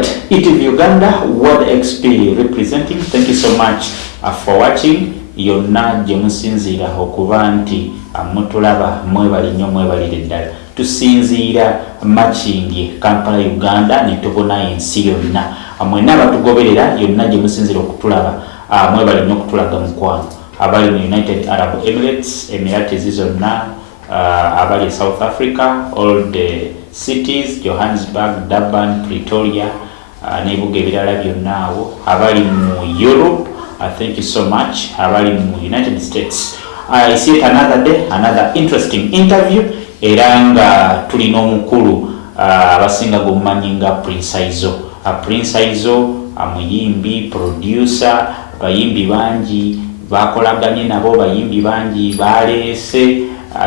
Alright, ETV Uganda, World XP representing. Thank you so much for watching. Yonna jemusinzira okuba nti mutulaba mwebali nnyo mwebalire ddala. Tusinziira matching Kampala Uganda ne tubona ensi yonna. Mwena batugoberera yonna jemusinzira okutulaba mwebali nnyo kutulaga mukwano. Abali mu United Arab Emirates, Emirates zonna, abali South Africa, all the cities, Johannesburg, Durban, Pretoria, n'ebibuga ebirala byonna awo. Abali mu Europe, thank you so much. Abali mu United States. I see it another day, another interesting interview. Era nga tulina omukulu abasinga gumumanyi nga Prince Aizo. Prince Aizo muyimbi, producer, bayimbi bangi bakolaganye nabo, bayimbi bangi baleese.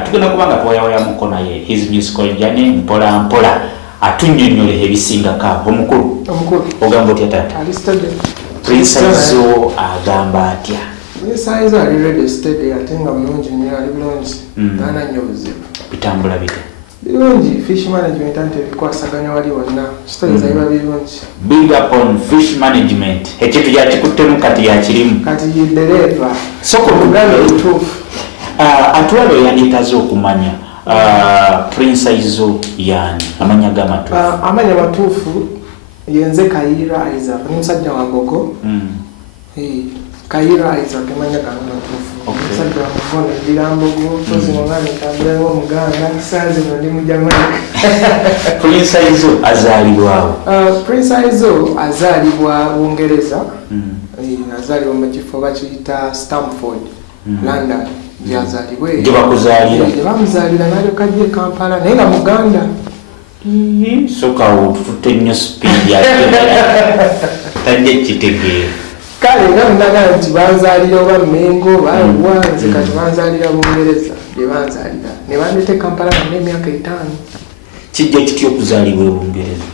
Tugenda kubanga twayawoya mukono ye his musical journey mpola mpola atunnyonnyole ebisingako. Omukulu ogamba otya taata? Prince Aizo agamba atya? Prince Aizo ali ready steady ate nga mulungi nnyo, ali bulungi taana nnyo buzibu. Bitambula bite? Birungi, fish management ante ebikwasaganya wali wonna kitoyinza biba birungi. Big up on fish management. Ekintu yakikuttemu kati yakirimu. Kati dereva soko tuganda obutuufu. Atulabe yanditaze okumanya Prince Aizo yani amanya gamatuufu. Amanya matuufu yenze Kayira Isaac ni musajja wa Mbogo. Kayira Isaac amanya gamatuufu. Musajja wa Mbogo ndira Mbogo tozi ngani kabula wo muganda kisanze ndi mu Jamaica. Prince Aizo azalibwa. Prince Aizo azalibwa Bungereza. Azalibwa mu kifo bakiyita Stamford, London. Yazalibwe gye bakuzaalira bamuzaalira n'alyoka Kampala naye nga Muganda. Soka otutte nnyo speed tajja kitegeera. Kale nga munaga nti banzaalira oba Mengo bawanze kati banzaalira Bungereza gye banzaalira ne bandete Kampala n'emyaka 5. Kijja kityo okuzaalibwa Bungereza?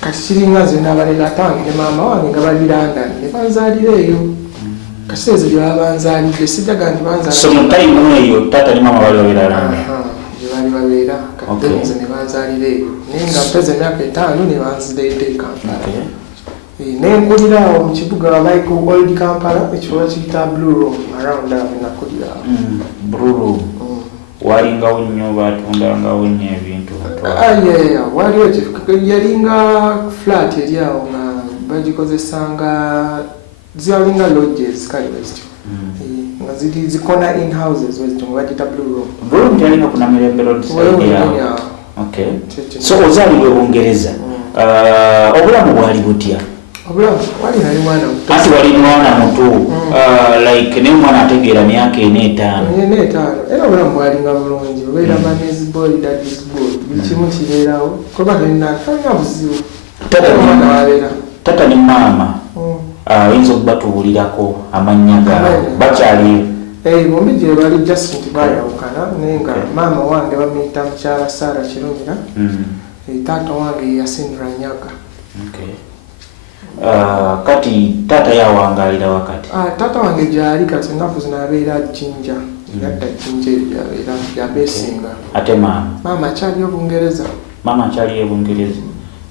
Kati kiringa nze n'abalera tange ne maama wange nga bali London ne banzaalira eyo. Kaseze byabanzalide sijaga nti banzalide. So mutayimu eyo tata ni mama bali babera London. Bali babera katenze ne banzalide nenga mpeze myaka 5 ne banzalide Kampala. Nenkulira mu kibuga like old Kampala ekyo kiyita Blue Room around there nakulira. Blue Room. Walinga nnyo batundanga nnyo ebintu. Yeah, waliwo yalinga flat eriawo nga bagikozesanga zialinga lodges kali westyo. Nga zili zikona in houses westyo ngabita Blue Room. Blue Room yalinga kuna Mirembe Road side ya. Okay. So ozalibwe Bungereza. Obulamu bwali butya? Obulamu wali nali mwana muto. Ati wali mwana muto. Like ne mwana ategeera myaka 4-5. 4-5. Era obulamu bwali nga bulungi. Obeera man's boy, daddy's boy. Bikimu kibeerawo. Kuba nina buzibu. Tata ne mama. Oyinza okubatuulirako amannya gaabwe bakyali? Bombi gye bali just nti bayawukana naye nga maama wange bamuyita mukyala Sarah Kirumira. Taata wange Yasinra Nyaga. Kati taata yawangalira wakati? Taata wange gyali kati ennaku zino abeera Jinja. Yadda Jinja yabeesinga. Ate maama akyali Bungereza. Maama akyali e Bungereza.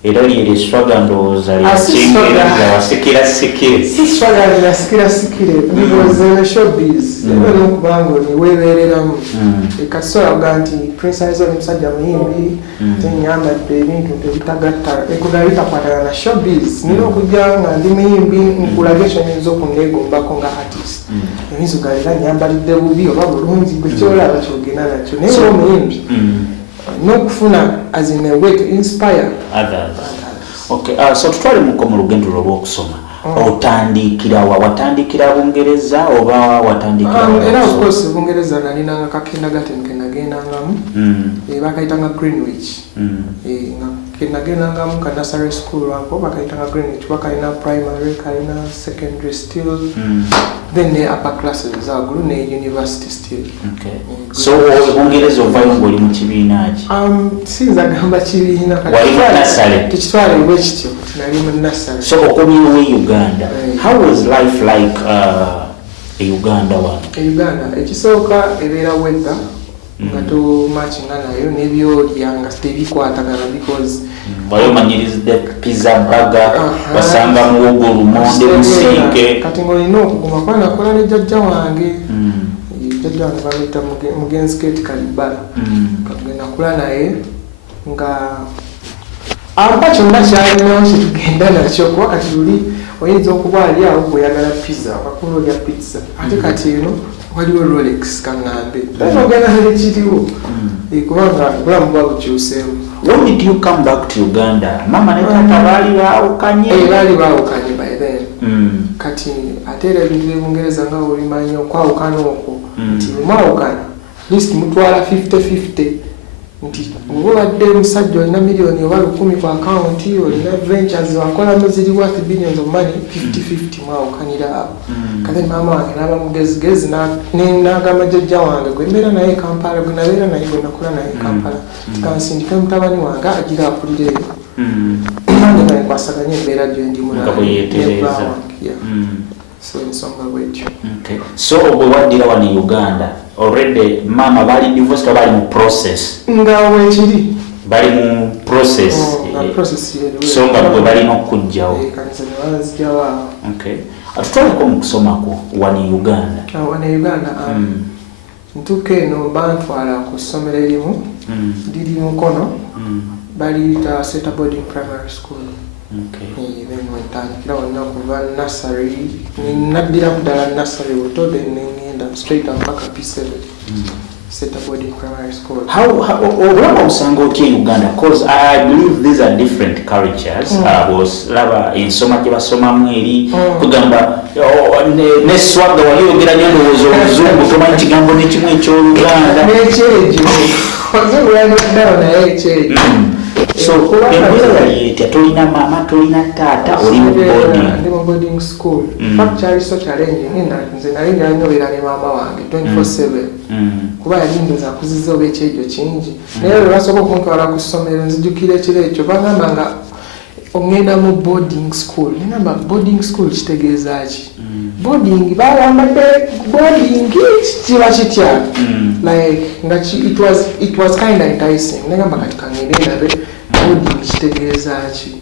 Era lye swaga ndowooza lyakyengereza wasikira sikire. Si swaga lyasikira sikire ndowooza showbiz. Era n'okubanga niweebereramu. Ekasobola nti Prince Aizo ni musajja muyimbi tenyambadde ebintu ebitagatta ekudala bitakwatana na showbiz. Nina okujja nga ndi muyimbi nkulaga ekyo nyinza okunneegombako nga artist. Oyinza ogalira nyambalidde bubi oba bulungi gwe kyolaba kyogenda nakyo naye omuyimbi n'okufuna as in a way to inspire others. Okay, so tutwale mu lugendo lw'okusoma. Otandikira watandikira Bungereza oba watandikira? Era of course Bungereza nalinanga kakindagaten kenagendangamu. Bakayitanga Greenwich. Kenagendangamu ka nursery school ako bakayitanga Greenwich. Bakalina primary, kalina secondary still. Then the upper classes zagulu ne university still. Okay. So Bungereza ovayo ng'oli mu kibiina ki? Sinza gamba kibiina kati. Wali mu nursery? Tukitwale bwekityo nali mu nursery. So okomyewo Uganda. How was life like Uganda one? Uganda ekisooka ebeera weather nga tomatchinga nayo n'ebyolya nga tebikwatagana because bayomanyiriza pizza burger basanga muwogo lumonde musinke kati ng'olina okuguma kuba nakola ne jjajja wange jjajja wange bamuyita mugenzi Kate Kalibala kagenda kula naye nga ampa kyonna kyalinawo kyetugenda nakyo kuba kati luli oyinza okuba ali awo bweyagala pizza wakakula olya pizza ate kati eno waliwo Rolex kaŋŋambe ogenda nekiriwo kubanga obulamu bwa bukyuseemu. When did you come back to Uganda? Mama ne tata baali baawukanye? Baali baawukanye by then. Kati ate era ebintu by'Ebungereza nga olimanyi okwawukana okwo nti mwawukana at least mutwala 50-50 nti obadde musajja olina miliyoni oba 10 ku akaunti olina ventures wakola muziri worth billions of money 50-50 mwawukanira awo. Kale maama wange n'aba mugezigezi n'agamba jjajja wange gwe mbeera naye Kampala gwe nabeera naye gwe nakula naye Kampala tikansindike mutabani wange agira akulira eyo nange nga nkwasaganya embeera gye ndimu so ensonga bwetyo. So bwe waddira wano Uganda already mama bali divorced or bali mu process? Nga weekiri bali mu process. So nga bwe balina okujjawo kanisa ne bazijjawo. Atutwaleko mu kusomako wano Uganda. Wano Uganda ntuuka eno bantwala ku ssomero erimu liri Mukono baliyita Center Boarding Primary School. Then wentandikira wonna kuva nursery naddiramu ddala nursery buto then nengenda straight mpaka P7 Center Boarding Primary School. Obulaba osanga otya Uganda? Because I believe these are different cultures. Laba ensoma gye basomamu eri kugamba neswaga wali oyogera nnyo ndowooza oluzungu tomanyi kigambo nekimu eky'Oluganda n'ekyejo ozungu yanoddawo naye ekyejo. So embeera yetya tolina maama tolina taata oli mu boarding school. Fact kyali so challenging nze nali njanyobera ne maama wange 24/7 kuba yali ndoza akuziza oba ekyejo kingi naye lwe basooka okuntwala ku ssomero nzijukira ekiro ekyo bagamba nga ogenda mu boarding school. Namba boarding school kitegeeza ki? Boarding bagambadde boarding kiba kitya like nga it was kind of enticing nagamba kati kangende ndabe boarding kitegeeza ki.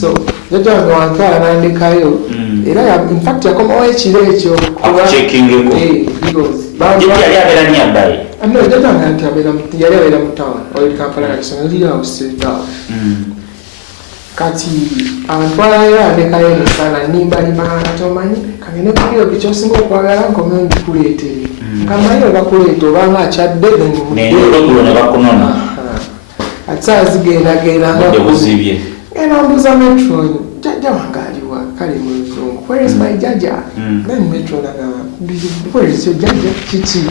So jjajja wange wantwala nandekayo era in fact yakomawo ekiro ekyo akuchekingeko yali abeera nearby. Jjajja wange yali abeera mu town oli Kampala kati ssomero liri awo straight town. Kati antwalayo andekayo emisana nimbalimba tomanyi kagende kukiro kyosinga okwagala nkome ndikuleetere nkamanyi obakuleeta obanga akyadde neologulu ne bakunona ate azigendagenda buzibye era mbuza metro jjajja wange aliwa kale mu luzungu where is my jjajja then metro naga where is your jjajja kiki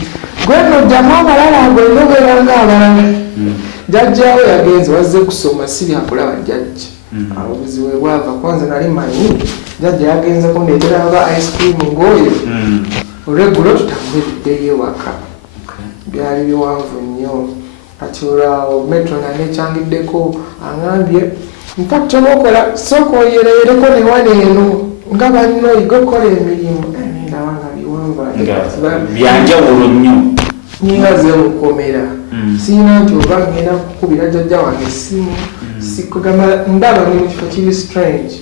gweno jjamu abalala gwenobeera nga abalala jjajjawo yagenze wazze kusoma siri akulaba jjajja obuzibu bwava kwanza nali manyi jjajja yagenze kundeetera aba ice cream ng'oyo olweggulo tutambule tuddeyo ewaka byali biwanvu nnyo kati olwawo metro nanekyangiddeko aŋambye infact kyobaokola sooka oyereyereko ne wane eno nga banno oyiga okukola emirimu ndaba nga biwanvu byanjawulo nnyo nyingaze mukomera siina nti oba ngenda kukubira jjajja wange essimu sikugamba ndaba ndi mu kifo kiri strange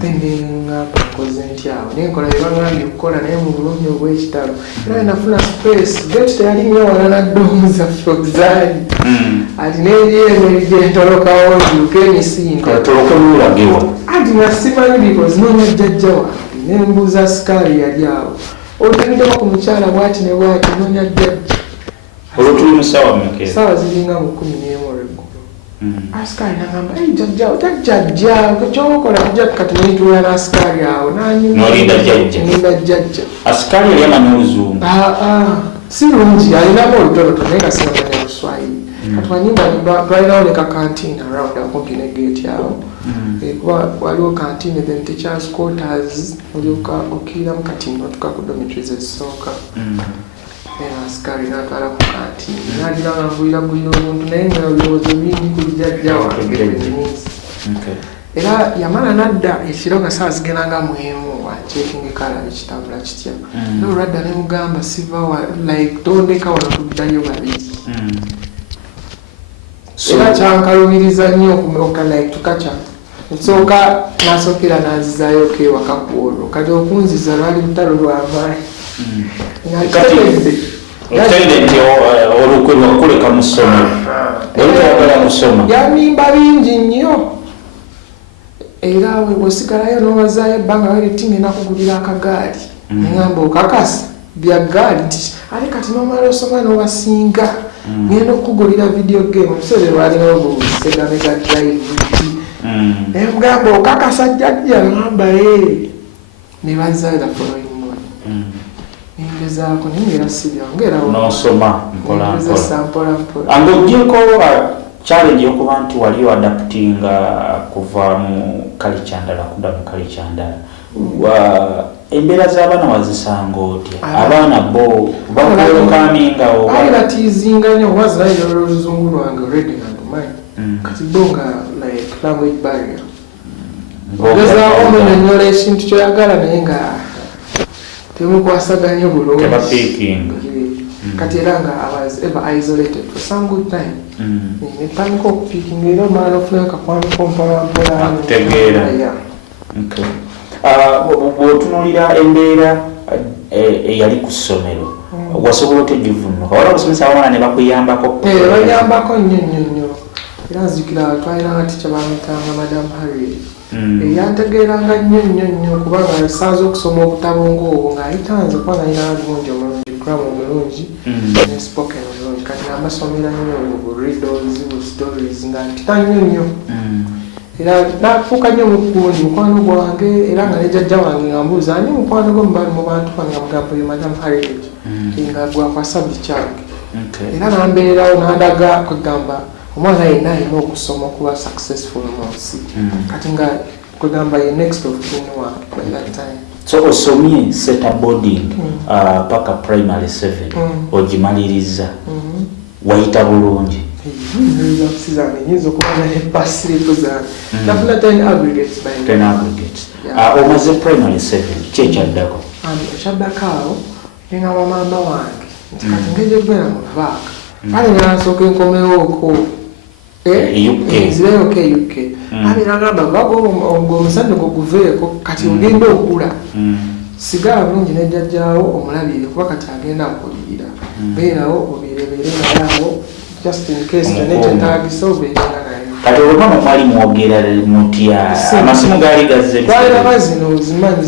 then nengamba nkoze ntyawo nenkola byebaŋambye okukola naye mu bulungi obw'ekitalo era nafuna space geti teyali nnyo wala naddomu zaffe okuzaali ati nebyeno ebyentolokawo nzuuka emisinde toloke lulagewa ati nga simanyi because noonya jjajja wange nembuuza sikaali yali awo olutegeddeko ku mukyala bwati ne bwati noonya jjajja olwotuli mu ssaawa mmeka ssaawa ziringa mu 11 olweggulu asikaali nagamba jjajja kyokola kati nentula n'asikaali awo nolinda jjajja asikaali yali amanyi oluzungu si lungi alinamu olutonotono naye nga sinamanya Oluswayiri kati wanyimba twalinawo ne kakantiini around akumpi ne geeti awo kuba waliwo kantiini then teachers quarters olyoka okiiramu kati notuka ku dormitories ezisooka asikali natwala ku kantiini nalina ngambuliragulira obuntu naye nga olowoozo bingi ku jjajja wange era yamala nadda ekiro nga saa zigendanga muemu wacekinga ekalabi kitambula kitya nolwadda nemugamba siva like tondeka wano tuddayo babiri era kyankalumiriza nnyo okumoka like tukaca nsooka nasookera nanzizaayo kewaka kwolwo kati okunziza lwali lutalo lwamaanyi otende nti olukwe lwakuleka mu ssomero olutayagala kusoma yanimba bingi nnyo era wesigalayo nowazaayo ebbanga weriti ngenda kugulira akagaali neŋamba okakasa bya gaali nti ate kati nomala osoma nobasinga ngenda okugulira video game omuseere lwalina obusegame ga drive nemugamba okakasa jjajja ngamba nebazaayo the following morning nengezaako naye ngera sibyangeerawo nosoma mpolampola mpola ng'ogyeko challenge yokuba nti wali adaptinga kuva mu culture ndala kudda mu culture ndala embeera z'abaana wazisanga otya abaana bo bakukamingawo bali batiizinga nnyo wazirayo oluzungu lwange already nandumanyi kati bo nga like language barrier ogezaawo omunyonyola ekintu kyoyagala naye nga temukwasaganye bulungi kati era nga I was ever isolated for some good time netandika okupiikinga era omala nofuna kakwaniko mpolampola bw'otunuulira embeera eyali ku ssomero wasobola otegivunuka wala abasomesa abaana ne bakuyambako banyambako nnyo era nzikira twalina ticca bamutanga Madam Harriet yantegeeranga nnyo kubanga saaza okusoma obutabo ng'obwo ng'ayitanze kuba nalina bulungi omulungi grammar omulungi ne spoken omulungi kati nambasomera nnyo riddles stories nga ntita nnyo era nafuuka nnyo mukundi mukwano gwange era nga ne jjajja wange nga mbuuza ani mukwano gwo mubali mu bantu bange nga mugamba yo Madam Harriet nga gwakwasabbi kyange era nambeerawo nandaga kugamba omwana yenna alina okusoma okuba successful mu nsi kati nga kugamba ye next of kin wange by that time. So osomye seta boarding paka primary 7 ogimaliriza wayita bulungi nyiza okubana ne pass slip zange nafuna 10 aggregates by 10 aggregates omaze primary 7 kyekyaddako ekyaddako awo nengamba maama wange nti kati ngeje gwera mu vaaka kale nasooka enkomewooko nzireyo ke UK abiragamba vaga omusajja goguveeko kati ogenda okula sigala bulungi nejjajjaawo omulabire kuba kati agenda akulirira beerawo obireberere nayawo just in case nekyetaagisa obeerera naye kati oluvama mwali mwogera mutya amasimu gaali gazze twaliraba zino zimanyi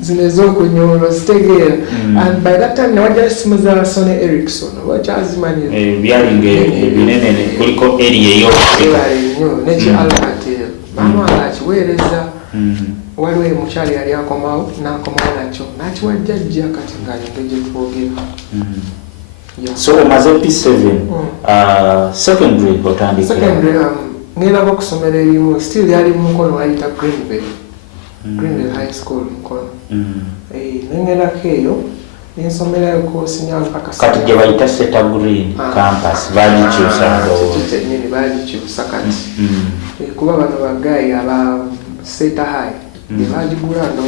zino ez'okunyolwa zitegeera and by that time newajja simu za Sony Ericsson wakyazimanyira byalinga ebinene kuliko eri eyebale nnyo neki Alcatel maama akiweereza waliwo mukyali yali akomawo n'akomawo nakyo nakiwa jjajja kati ng'alenge gye twogera. So omaze P7 secondary otandikira secondary ngenda okusomera erimu still yali mu mukono ayita Greenville High School mukono nengendako eyo nensomerayo kosi nyange mpaka kati gye bayita Seta Green campus bagikyusaennyini bagikyusa kati kuba bano bagayi aba Seta High bebagigulamu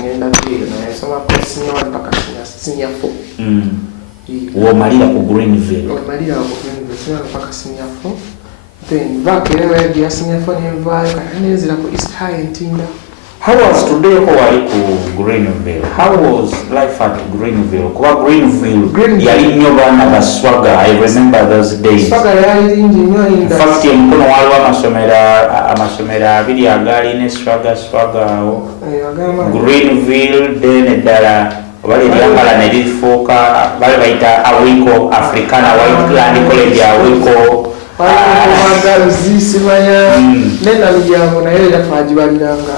ngenda eyo nayesoma kosi nyange mpaka senior 4 womalira ku Greenville omalira ku Greenville senior mpaka senior 4 then back era ya senior 4 nenvaayo kati nenzira ku East High Ntinda. How was today wali ku Greenville? How was life at Greenville? Kuba Greenville yali nnyo baana baswaga. I remember those days. Swaga yali inji nnyo inda. In fact mkono waliwo amasomero abiri agali ne swaga awo. Greenville then eddala bali lyambala ne lifuuka bali bayita Awiko Africana Whiteland College Awiko zisimanya nena mijango naye yafajibaliranga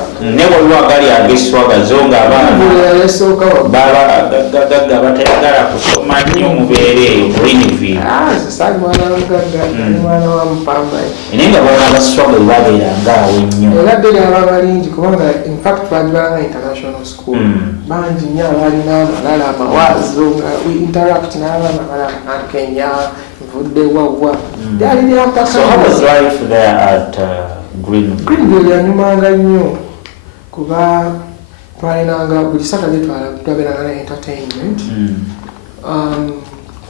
waliwo agali ageswaga zonga abaana batayagala kusoma nnyo mubeere eyo Greenville sasali mwana wamugagga mwana wa mpamba naye nga baana baswaga babeeranga awo ennyo era ddeli aba balingi kubanga in fact twagibanga international school bangi nnyo abalina amalala amawaazo nga we interact n'abaana abalala Kenya vudde wawa yali lyampaka. So how was life there at Greenville? Greenville yanyumanga nnyo kuba twalinanga buli Saturday twabeeranga na entertainment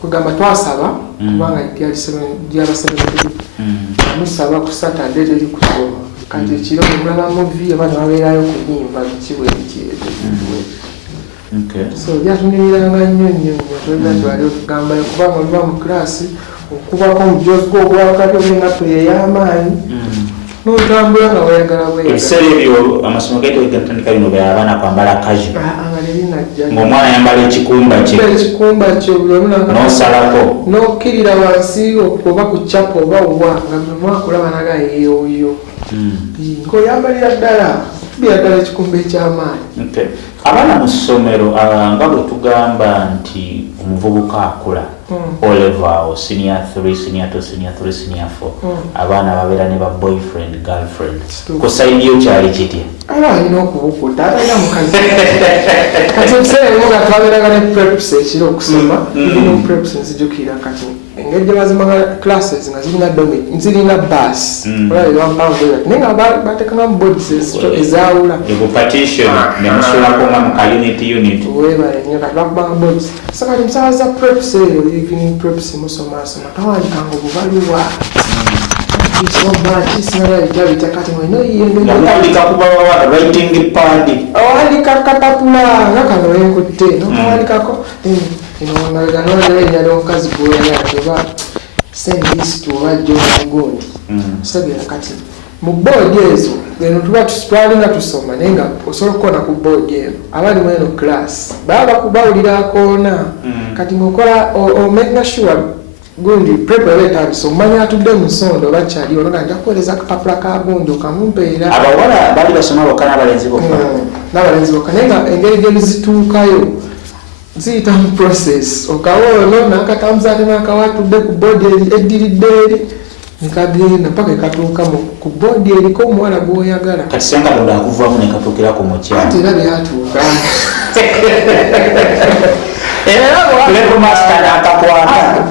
kugamba twasaba kubanga gyabasabye musaba ku Saturday teri kusoma kati ekiro mulaba muvi abaana babeerayo kunyimba kiwe so byatunyumiranga nnyo tolina twali okugamba kubanga oluba mu kilasi okubako omujozi gwogwakati olingato yey'amaanyi n'otambula nga wayagala ebiseera ebyo amasomero gaito gatandika bino bya abaana kwambala kaji ng'omwana ayambala ekikumba kye n'osalako n'okkirira wansi oba ku capa oba wa nga buli mwakulaba naga yeewoyo ng'oyambalira ddala tubira ddala ekikumba eky'amaanyi. Abaana mu ssomero nga bwe tugamba nti omuvubuka akula O-level, senior 3, senior 2, senior 3, senior 4 abaana babeera ne ba boyfriend girlfriend ku saidi yo kyali kitya? Alina okubukuta atalina mukazi kati ebiseera ebimu nga twabeeraga ne preps ekiro okusoma no preps nzijukira kati engeri gye bazimanga classes nga zirina bus naye nga bateekanga mu bodies ezaawula partition ne musulako nga mu ka unit webale nnyo kati bakubanga bodies so kati musaaza preps eyo evening preps musomasoma tawandikanga obubaluwa awandika katapula nga kano enkutte nowandikako nowandika n'omukazi gwoyayateba sendist oba jomugundi sagera kati mu boodi ezo eno tuba twalina tusoma naye nga osobola okukona ku boodi eno abalimu eno class baba bakubawulira akoona kati ngaokola omakinga sure gundi prep etandise omanya atudde mu nsondo bakyali olona nja kuweereza akapapula ka gundi okamumpeera abawala bali basoma bokka n'abalenzi bokka n'abalenzi bokka naye nga engeri gye zituukayo ziyita mu process okawoono n'akatambuza ate n'akawa atudde ku boodi eddiridde eri nkagenda paka ekatuuka ku boodi eriko omuwala gw'oyagala kati senga lola akuvaamu nekatuukira ku mukyala ate era byatuuka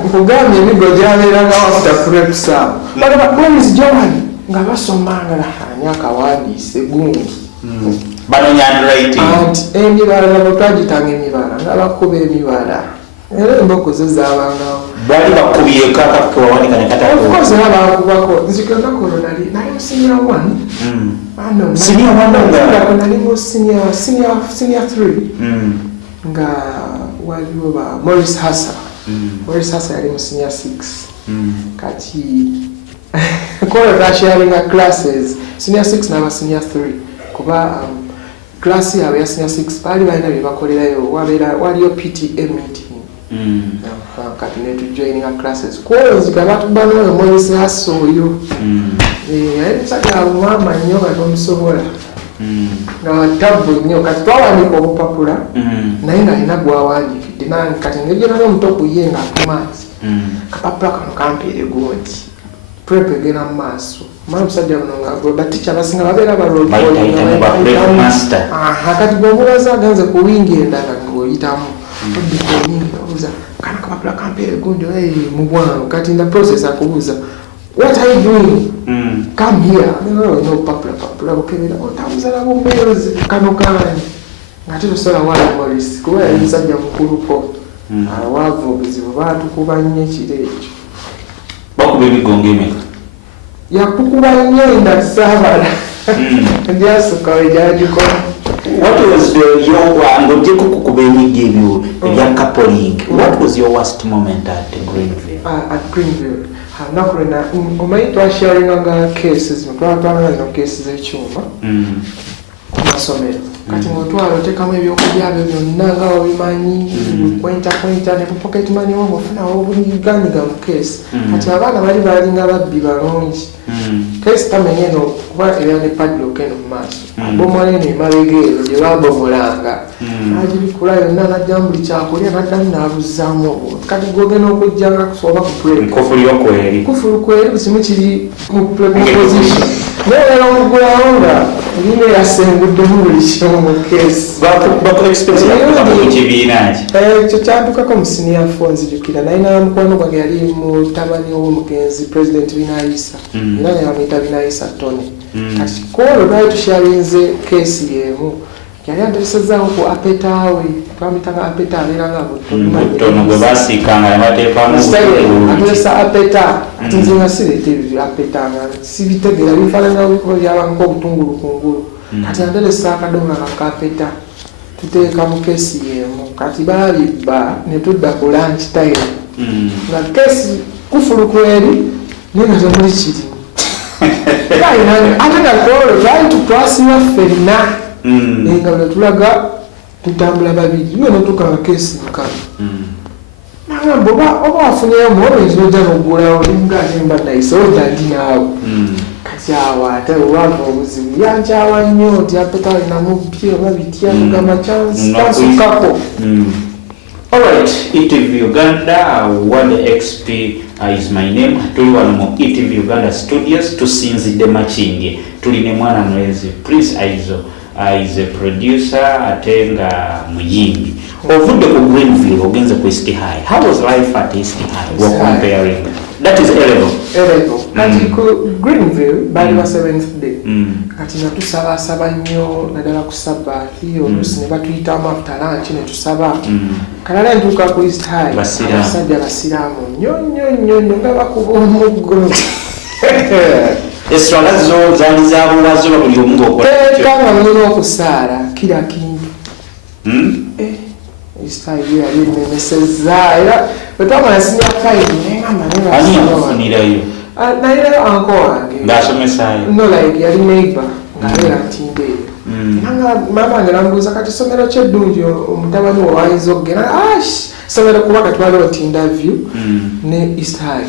nkugambye emigo gyabeeranga wafuta prepsaawo bagabakwemis joan nga basomanga ani akawandiise gundi banonyandraitinti emibala nabo twagitanga emibala nga bakuba emibala era emboko zo zaabangawo bali bakubyeko akawanika nekatakoze era bakubako nzikanga kolonali naye senior 1 senior 1 nali mu senior 3 nga waliwo ba Morris Hassa yali mu senior 6 kati kola tasharinga classes senior 6 n'aba senior 3 kuba class yaabwe ya senior 6 baali balina bye bakolerayo waliyo PTA meeting kati netujoininga classes kwozika batuba n'oyo Morris Hassa oyo naye musajja alumama nnyo kati omusobola nga watabu nnyo kati twawandika obupapula naye nga alina gwawandikidde nange kati ngegera omuto okuye nga akumazi kapapula kano kampeere gundi prep egenda mu maaso mala omusajja buno nga batica abasinga babeera kati bw'omubaza aganze ku wingi endala ng'oyitamu oddika oningi obuuza kana kapapula kampeere gundi mu bwangu kati nda process akubuuza what are you doing? Come here. No papula bukebera otabuza nabo mbeerozi kano kanyi ngate tosobola wala Morris kuba yali musajja mukulupo awaavu obuzibu baatukuba nnyo ekiro ekyo bakuba emigongo emeka yakukuba nnyo endasaabala gyasukka we gyagikola ng'ogyeko kukuba emigga ebyo ebya coupling what was your worst moment at Greenville? At Greenville olunaku lwena omanyi twasharinganga cases twatwalanga zino cases ekyuma ku masomero kati ng'otwala otekamu ebyokulya byo byonna nga wabimanyi kwenta ne pocket money wo ofunawo obuliganyiga mu case kati abaana bali balinga babbi balungi case tamenye eno kuba era ne padlock eno mu maaso abomola eno emabega eyo gye babomolanga agibikula yonna najjamu buli kyakulya naddamu n'abuzzaamu obwo kati gwogenda okujjanga kusoba ku kufulu kweri bukimu kiri mu position naye omugulawo nga olina eyasenguddemu buli kimu mu case ekyo kyandukako mu senior 4 nzijukira naye namukwano gwange yali mutabani w'omugenzi president Binayisa era ne bamuyita Binayisa Tony kati kwolwo twali tushalinze case y'emu yali ateresezaawo ku apetaawe twamitanga apeta abeeranga butono gwe basiikanga yabateekamu ateresa apeta ati nze nga sireeta ebyo apeta nga sibitegeera bifaanana byabangako obutungulu kungulu kati ateresa akadonga kakapeta tuteeka mu keesi yemu kati baabibba ne tudda ku lunch time nga keesi kufulukweri naye nga temuli kirimu ate nga kwolwo twali tutwasibwa ffenna nga bwe tulaga tutambula babiri yo notuka nga keesi nkano nagamba oba wafunyeyo muobenzi ojja noggulawo nenga ate mba nayise odda ndi naawe kati awo ate olwava obuzibu yankyawa nnyo nti apeta alinamu bye oba bitya kugamba kyansukako. Alright, ETV Uganda, Wande XP is my name. Tuli wano mu ETV Uganda studios tusinzidde Machinge. Tuli ne mwana mwezi Prince Aizo is a producer atenga muyimbi. Ovudde ku Greenville ogenze ku East High. How was life at East High? We're comparing. That is A-level. Kati ku Greenville bali ba 7th day. Kati natusaba nnyo naddala ku Sabbathi oluusi ne batuyitamu after lunch ne tusaba. Kalala ntuuka ku East High abasajja basiraamu nnyo nga bakuba omuggo. Eswala zo zaali zabuwazo buli omu ng'okola kama mulina okusaala kira kintu East High yali ennemesezza era bwe twamala senior 5 nengamba ani yamufunirayo nayirayo anko wange ng'asomesaayo no like yali neighbor ng'abeera ntindeeyo nanga mama wange nambuuza kati somero kyeddungi omutabani we wayinza okugenda somero kuba kati waliwo Tindaview ne East High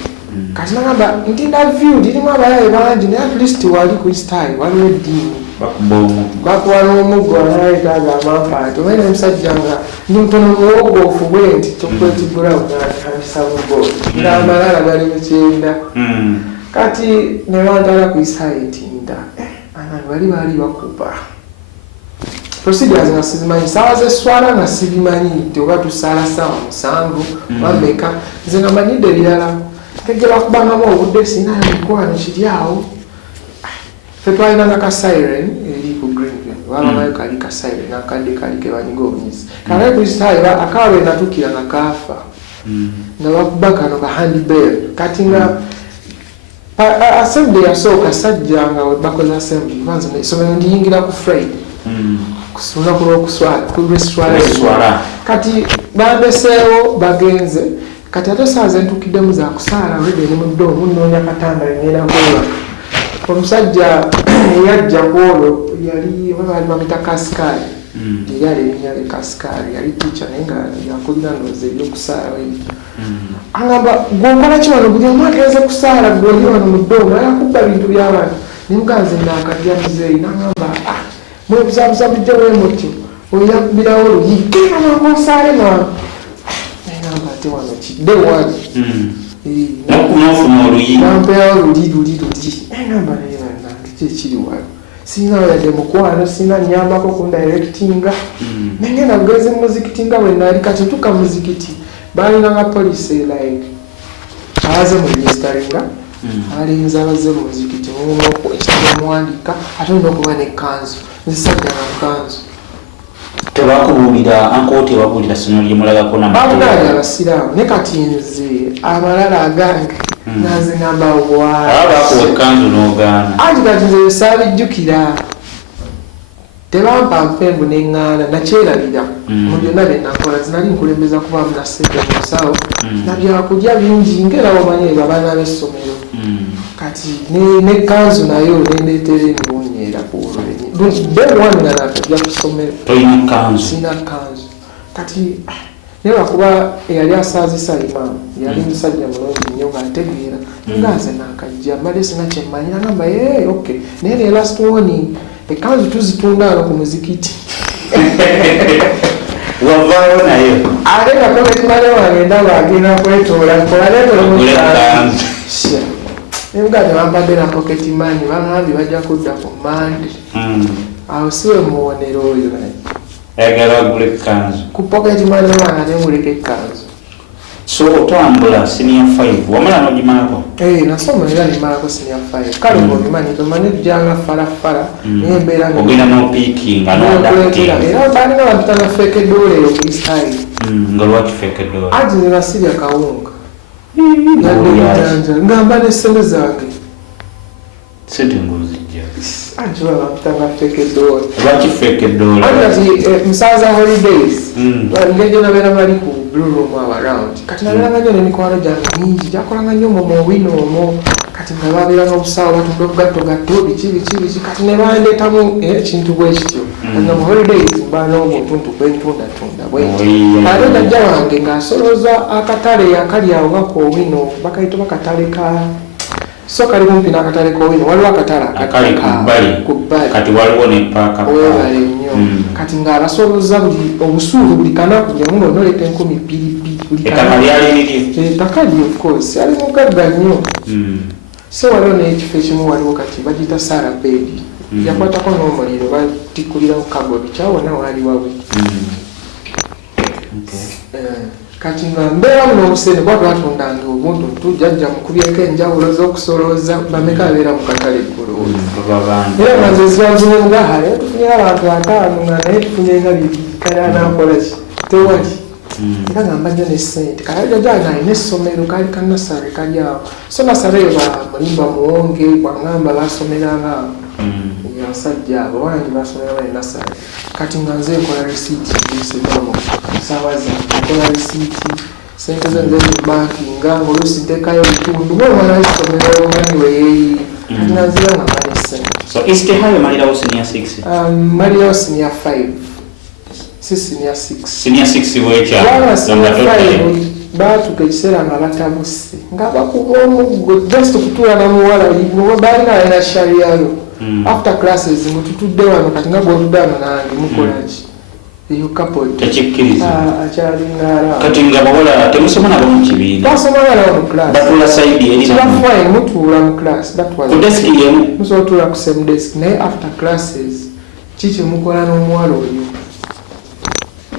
kati nagamba Tindaview lirimu abayaye bangi naye at least wali ku East High waliwo eddiini bakuba n'omuggo anayita agamba nti obaina omusajja nga ndi mutono muwogoofu bwe nti kyokwetiggula bunakambisa bubo ng'amalala gali mukyenda kati ne bantala ku East High Tinda anani bali bakuba procedures nga sizimanyi saawa z'eswala nga sibimanyi nti oba tusaala ssaawa 7 bameka nze nga manyidde ebirala kege bakubangamu obudde sinayo mikwano kiri awo fe twalinanga ka siren eri ku Greenville babayo kali ka siren akadde kali ke banyiga obunyisi kale ku East High akawe natukira nga kafa nga bakuba kano ka handbell kati nga assembly yasooka sajja nga bakoze assembly kwanza isomero ndiyingira ku Friday kusula kulweswala kati bandeseewo bagenze kati ate saa zentukiddemu za kusaala olwedde eri mu ddo munoonya katanda ngenda kwebaka omusajja eyajja kwolwo yali babali bamita Kasikali era erinnya lye Kasikali yali teacher naye nga yakulira ndowooza ebyokusaala agamba gwokola ki wano buli omu agenze kusaala gwoli wano mu ddo nayakubba bintu by'abantu nemuganze naakadya muzeeyi nagamba mwebuzabuza bujja bwemutyo oyakubirawo oluyi kinamangosaale nawe nagamba ate wano kidde wali n'ofuna oluyi nampeyawo luli nagamba naye bannange kyekiri wali sirina yadde mukwano sirina nyambako kundirectinga nengenda kugeza muzikiti nga bwe naali kati ntuuka muzikiti baalinanga polisi like abaze mu registeringa abalinzi abaze mu muzikiti muwandiika ate olina okuba n'ekkanzu nzisajja na mukanzu tebakubuulira anko tebabuulira sino lyemulagako babugaali abasiraamu ne kati nze amalala agange nazingamba bakuwa ekkanzu n'ogaana anti kati nze saabijjukira tebampa mpembu neŋŋaana nakyerabira mu byonna bye nakola zinali nkulembeza kubaamu na ssente mu nsawo nabyakulya bingi ngerawo omanyi abaana b'essomero kati n'ekkanzu nayo nendeetera emiwunyeera ku olwenyi bemuwani nga natajja ku ssomero sina kkanzu kati naye lwakuba eyali asaazisa imaamu yali musajja mulungi nnyo ng'ategeera ngaze naakajja mbadde sina kyemmanyi nagamba okay naye ne last warning ekkanzu tuzitunda ano ku muzikiti wavaayo nayo ate nga poketimane wange ndaba agenda kwetoola kolanetolomukanzu nebuga tebampadde na poketimani bangambye bajja kudda ku mande awo siwe muwonero oyo ayagala agula ekkanzu ku poketimani wange nemuleka ekkanzu So otambula senior 5 wamala nogimalako nasoma era nimalako senior 5 kale ngobimanyi tomanyi janga farafara nembeera ogenda nopiikinga noadaptinga era balina abantu tanafeekeddoola eyo freestyle nga lwaki feekeddoola ati nebasirya kawunga ngamba nesente zange sente ngozijja anti babamutanga feekeddoola lwaki feekeddoola ati musaza holidays ngejjo nabeera bali ku blue room around kati nabeeranga nnyo n'emikwano gyange mingi gyakolanga nnyo mu wino omwo kati nga babeera n'obusawo batunda obugattogatto biki kati ne bandeetamu ekintu bwe kityo nga mu holidays mba n'obuntuntu bwentundatunda bweti ate jjajja wange ng'asolooza akatale akali awo nga kowino bakayita bakatale ka so kali kumpi n'akatale kowino waliwo akatale akali ku bbali kati waliwo ne paaka webale nnyo kati ng'abasolooza buli obusuulu buli kanaku nyamuno onoleeta 2,200 ettaka lyali liri ettaka li of course ali mugagga nnyo so waliwo n'ekifo ekimu waliwo kati bagiyita saara bedi yakwatako n'omuliro batikkulira ku kabodi kyawona waali wawe kati nga mbeera muno obusente kuba twatundanga obuntuntu jjajja mukubyeko enjawulo z'okusolooza bameka abeera mu katale eggulu era nga nze zibanzine mugahale tufunye abantu 5 nga naye tufunye nga 2 kale anakola ki tewali era nga mbajja ne ssente kale jjajja alina essomero kaali ka nasare kali awo so nasare eyo bamulimba muwonge bwangamba basomeranga awo abasajja abo bangi basomera bali nasare kati nga nze nkola risiiti esebamu saawa zankola risiiti sente zenze mu banki nga ng'oluusi nteekayo bitundu ng'omwana w'essomero omwami weyeeyi kati nga nzira nga mali ssente so east high malirawo senior 6 malirawo senior 5 si senior 6 senior 6 bwekya senior 5 baatuka ekiseera nga batabuse nga bakuba omuggo just okutuula namuwala balina alina shariyayo after classes mututudde wano kati nga gwotudde wano nange mukolaki eyo couple tekikkiriza akyalingaala kati nga bawala temusoma nabo mu kibiina basomanga nabo mu class batula saidi eri kibafine mutuula mu class ku desk yemu musobola otuula ku same desk naye after classes kiki mukola n'omuwala oyo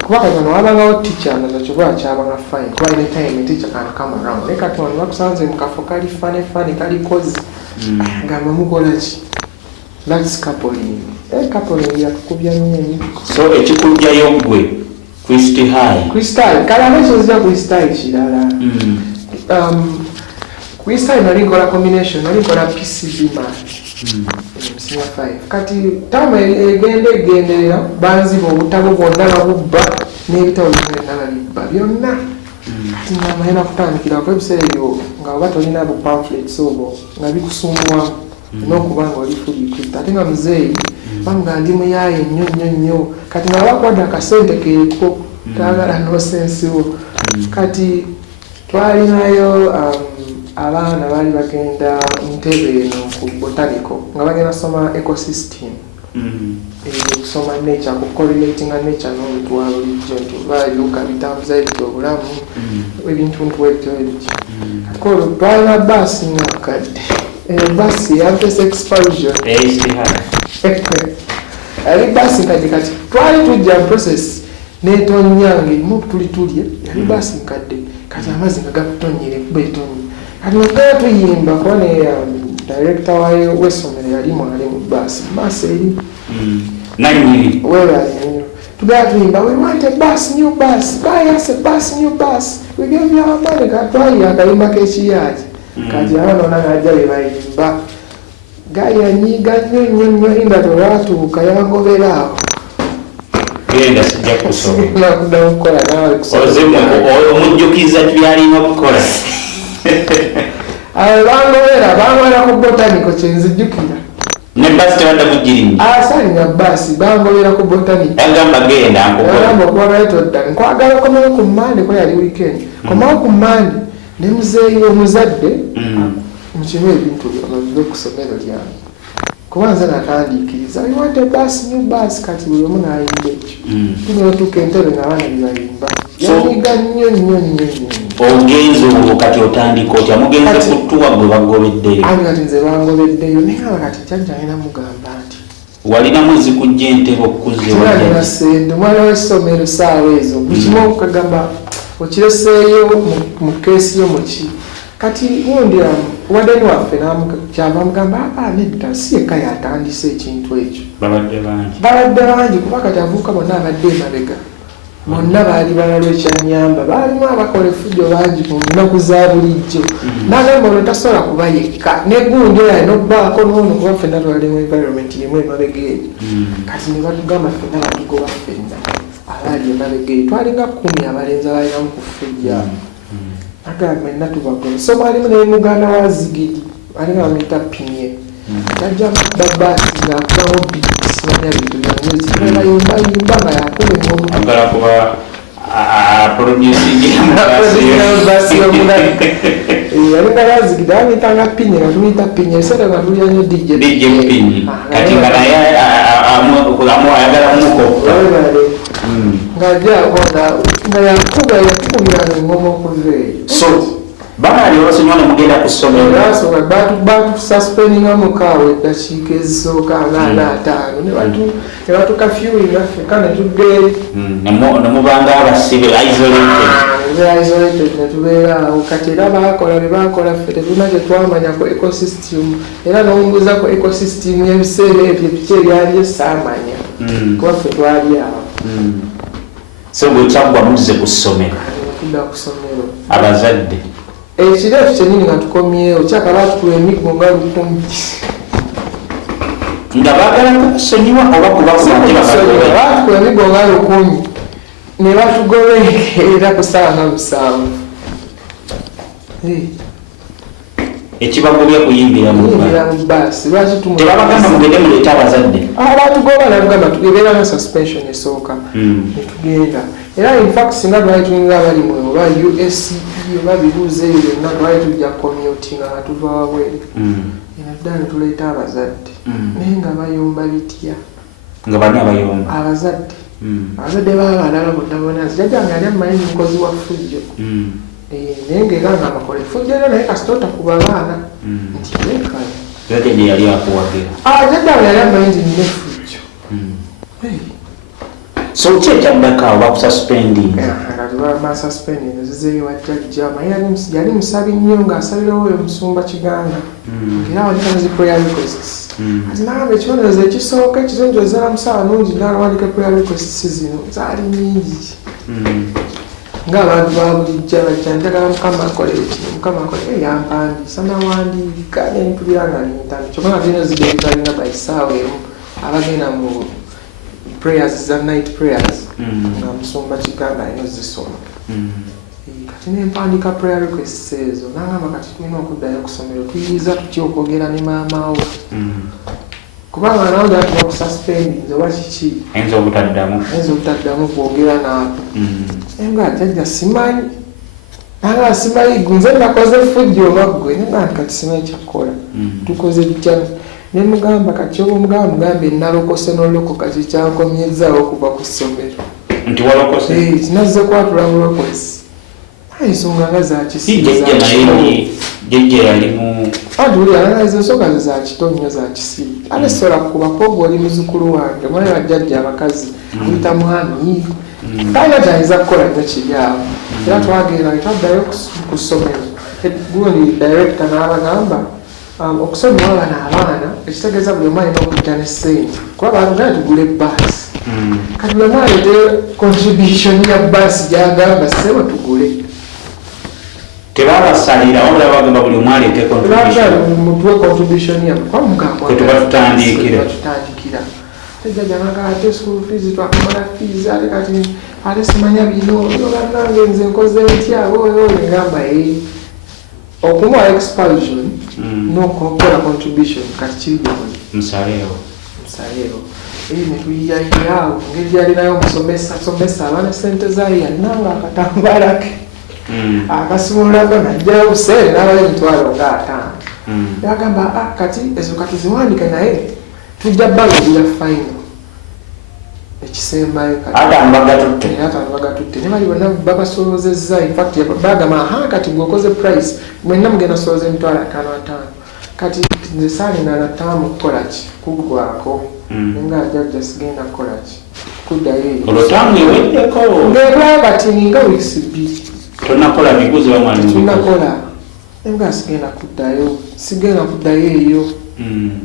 kuba kati wano wabangawo teacher nga nakyobola kyabanga fine kuba any time teacher can come around naye kati wano bakusanze mu kafo kali fane kali kozi ngamba mukola ki that's coupling coupling yakukubya nnyo so ekikujjayo gwe Crystal kale abekyo zija Crystal kirala Crystal nali nkola combination nali nkola PCB senior 5 kati tama egenderera banziba obutabo bwonna babubba n'ebitabo byonna babibba byonna kati ngamayina kutandikirako ebiseera ebyo nga oba tolina bu pamphlets obwo nga bikusumbuwamu n'okubanga oli fully equipped ate nga muzeeyi banga ndi muyaaye nnyo kati nga bakwadde akasente keeko taagala nosensiwo kati twalinayo abaana baali bagenda Ntebe eno ku botanical nga bagenda soma ecosystem kusoma nature kucorrelatinga nature n'obuntu bwa bulijjo nti baluka bitambuza ebyobulamu ebintuntu ebyo ebyo kati olwo twalina baasi nga kadde basi yampesa expulsion yali basi nkadde kati twali tujja process netonyange erimu tulitulye yali basi nkadde kati amazzi nga gakutonyere kuba etonye kati nagala tuyimba kuba ne director w'essomero yali mwali mu basi basi eri webali nnyo tugala tuyimba we want a bus new bus buy us a bus new bus we gave you our money katwali akayimba k'ekiyaaki kati abaana ng'ajja be bayimba gayanyiga nnyo inda tewatuuka yangobera awo genda sijja kusobola kuddamu kukola nawe omujjukiza byalina okukola bangobera bangobera ku botanico kyenzijjukira ne basi tewanda mugirimu asalinya basi bangobera ku botanico agamba genda nkugamba okwagala todda nkwagala komawo ku mmande ko yali weekend komawo ku mmande ne muzeeyi omuzadde mukimu ebintu byona bive ku ssomero lyange kuba nze natandiikiriza iwante basi new basi kati buli omu n'ayimba ekyo tuneotuuka entebe ng'abaana byebayimba yanyiga nnyo ogenze olwo kati otandika otya mugenze kutuwa gwe bagobeddeyo ani kati nze bangobeddeyo naye nga kati jjajja alina mugamba nti walina mwezi kujja entebe okuzzewaana sente omwana w'essomero saawa ezo buli kimu okukagamba okireseeyo mu keesi yo muki kati gundi wadeni waffe kyava mugamba nedda si yekka yatandise ekintu ekyo babadde bangi kuba kati avuuka bonna abadde emabega bonna baali balala ekyanyamba baalimu abakola effujjo bangi mu nnaku za bulijjo nagamba olwo tasobola kuba yekka negundi oyo alina okubaako noono kuba ffenna twali mu environment yemu emabega eri kati ne batugamba ffenna batugoba ffenna abaali emabega eri twalinga 10 abalenzi abalinamu kufujja agamba enna tubagoba so mwalimu naye muganda wa zigiri alinga bamuyita pinye tajja babaasi ngaakubamu bisimanya bintu byanyezibayimbayimba nga yakuba engomu alinga bazigiri bamuyitanga pinye nga tumuyita pinye ebiseera nga tulyanyo DJ nga yakuba yakubira engoma okuva eyo bamaali olwasonyiwa nemugenda ku ssomero batususpendinga mukaawe eddakiika ezisooka nga 45 ne batukafyulinga ffeka ne tuddeeri nemubanga abasibe isolated netubeeraawo kati era baakola bye baakola ffe tetulina kyetwamanya ku ecosystem era n'omumbuuza ku ecosystem y'ebiseera ebyo biki ebyali esaamanya kuba ffe twali awo so bwe kyaggwa muzze ku ssomero tudda ku ssomero abazadde ekiro ekyo kyennyini nga tukomyewo kyaka batukula emiggo nga 1000 nga baagala kukusonyiwa oba kubakubatukula emiggo nga 1000 ne batugobeera ku ssaawa nga 7 ekibagobya kuyimbira mu bbaasi tebabagamba mugende muleete abazadde batugoba nabugamba tugebeera na suspension esooka netugenda era infact singa twali tulinga abali mwe oba USC oba bibuuzo ebyo byonna twali tujja commuting nga tuva wabwere naddala netuleeta abazadde naye nga bayomba bitya nga bani abayomba abazadde babalala bonna bona nzijajjange ali amanyi mukozi wa ffujjo naye ngaera nga amakola effujjo era naye kasitota ku babaana nti lekale jajjange yali akuwagira jajjange yali amanyi nti nina effujjo so ki ekyaddakaawo bakususpending bamasuspending zizeeyo wajjajja maye yali musabi nnyo ng'asabirawo oyo musumba kiganda era wandika zi prayer requests ati nagamba ekibonerezo ekisooka ekizonjozera musawa nungi nalawandika prayer requests zino zaali nyingi ng'abantu babulijja bajja njagala mukama akole ekino mukama akole yampandiisa nawandiika nempulira nga nintami kyokka nga tulina zidebitalina baisaawa emu abagenda mu prayers za night prayers nga musumba kiganda alina ozisoma kati nempandika prayer requests ezo nagamba kati tulina okuddayo kusomero tuyiza tutya okwogera ne maamawo kubanga nawe gatuba kususpendinze oba kiki ayinza obutaddamu kwogera naabo nga jjajja simanyi nanga simanyi gunze nakoze ffujjo oba ggwe nanga kati simanyi kyakkola tukoze tutya nemugamba kati oba omugamba mugambe nalokose nolokoka kikyankomyezzaawo okuva ku ssomero nti walokose kinazze kwatula bulokosi ensonga nga zakisijjajja yalimu uli alanazo ensonga ze zakito nnyo zakisiri ate sobola kubakobwa oli muzukulu wange mwana bajjajja abakazi kuyita mwami talina gyayinza kukola nnyo kiryawo era twagenda netwaddayo ku ssomero gundi directa n'abagamba okusomera abana abaana ekitegeeza buli omu alina okujja ne ssente kuba abantu naye tugula ebbaasi kati buli omu alete contribution ya bbaasi gyagamba sebo tugule tebabasalira wabula bagamba buli omu aleete contribution yakwetubatutandiikira tejjajja nagaa ate school fees twakamala fees ate kati ate simanya bino bannange nze nkoze ntya oyo ngamba okumuwa expulsion n'okukola contribution kati kiri gyekuli musaleewo netuyiyayirawo ngeri gyalinayo omusomesa abaana sente zayo yalinanga akatambaala ke akasumulaga najjayo buseere n'abayo emitwalo nga 5 yagamba kati ezo katuziwandike naye tujja balubira final ekisembayo atambagatutte ne bali bonna babasolozezza infact bagamba kati gweokoze price mwenna mugenda soloza emitwalo 5 kati nze saalina nataamu kukolaki kuggwako nga jjajja sigenda kukolaki kuddayo olwotange weddeko ng'ebulayo kati ninga wiiki 2 tonakola biguzi bamwali tunakola nga sigenda kuddayo eyo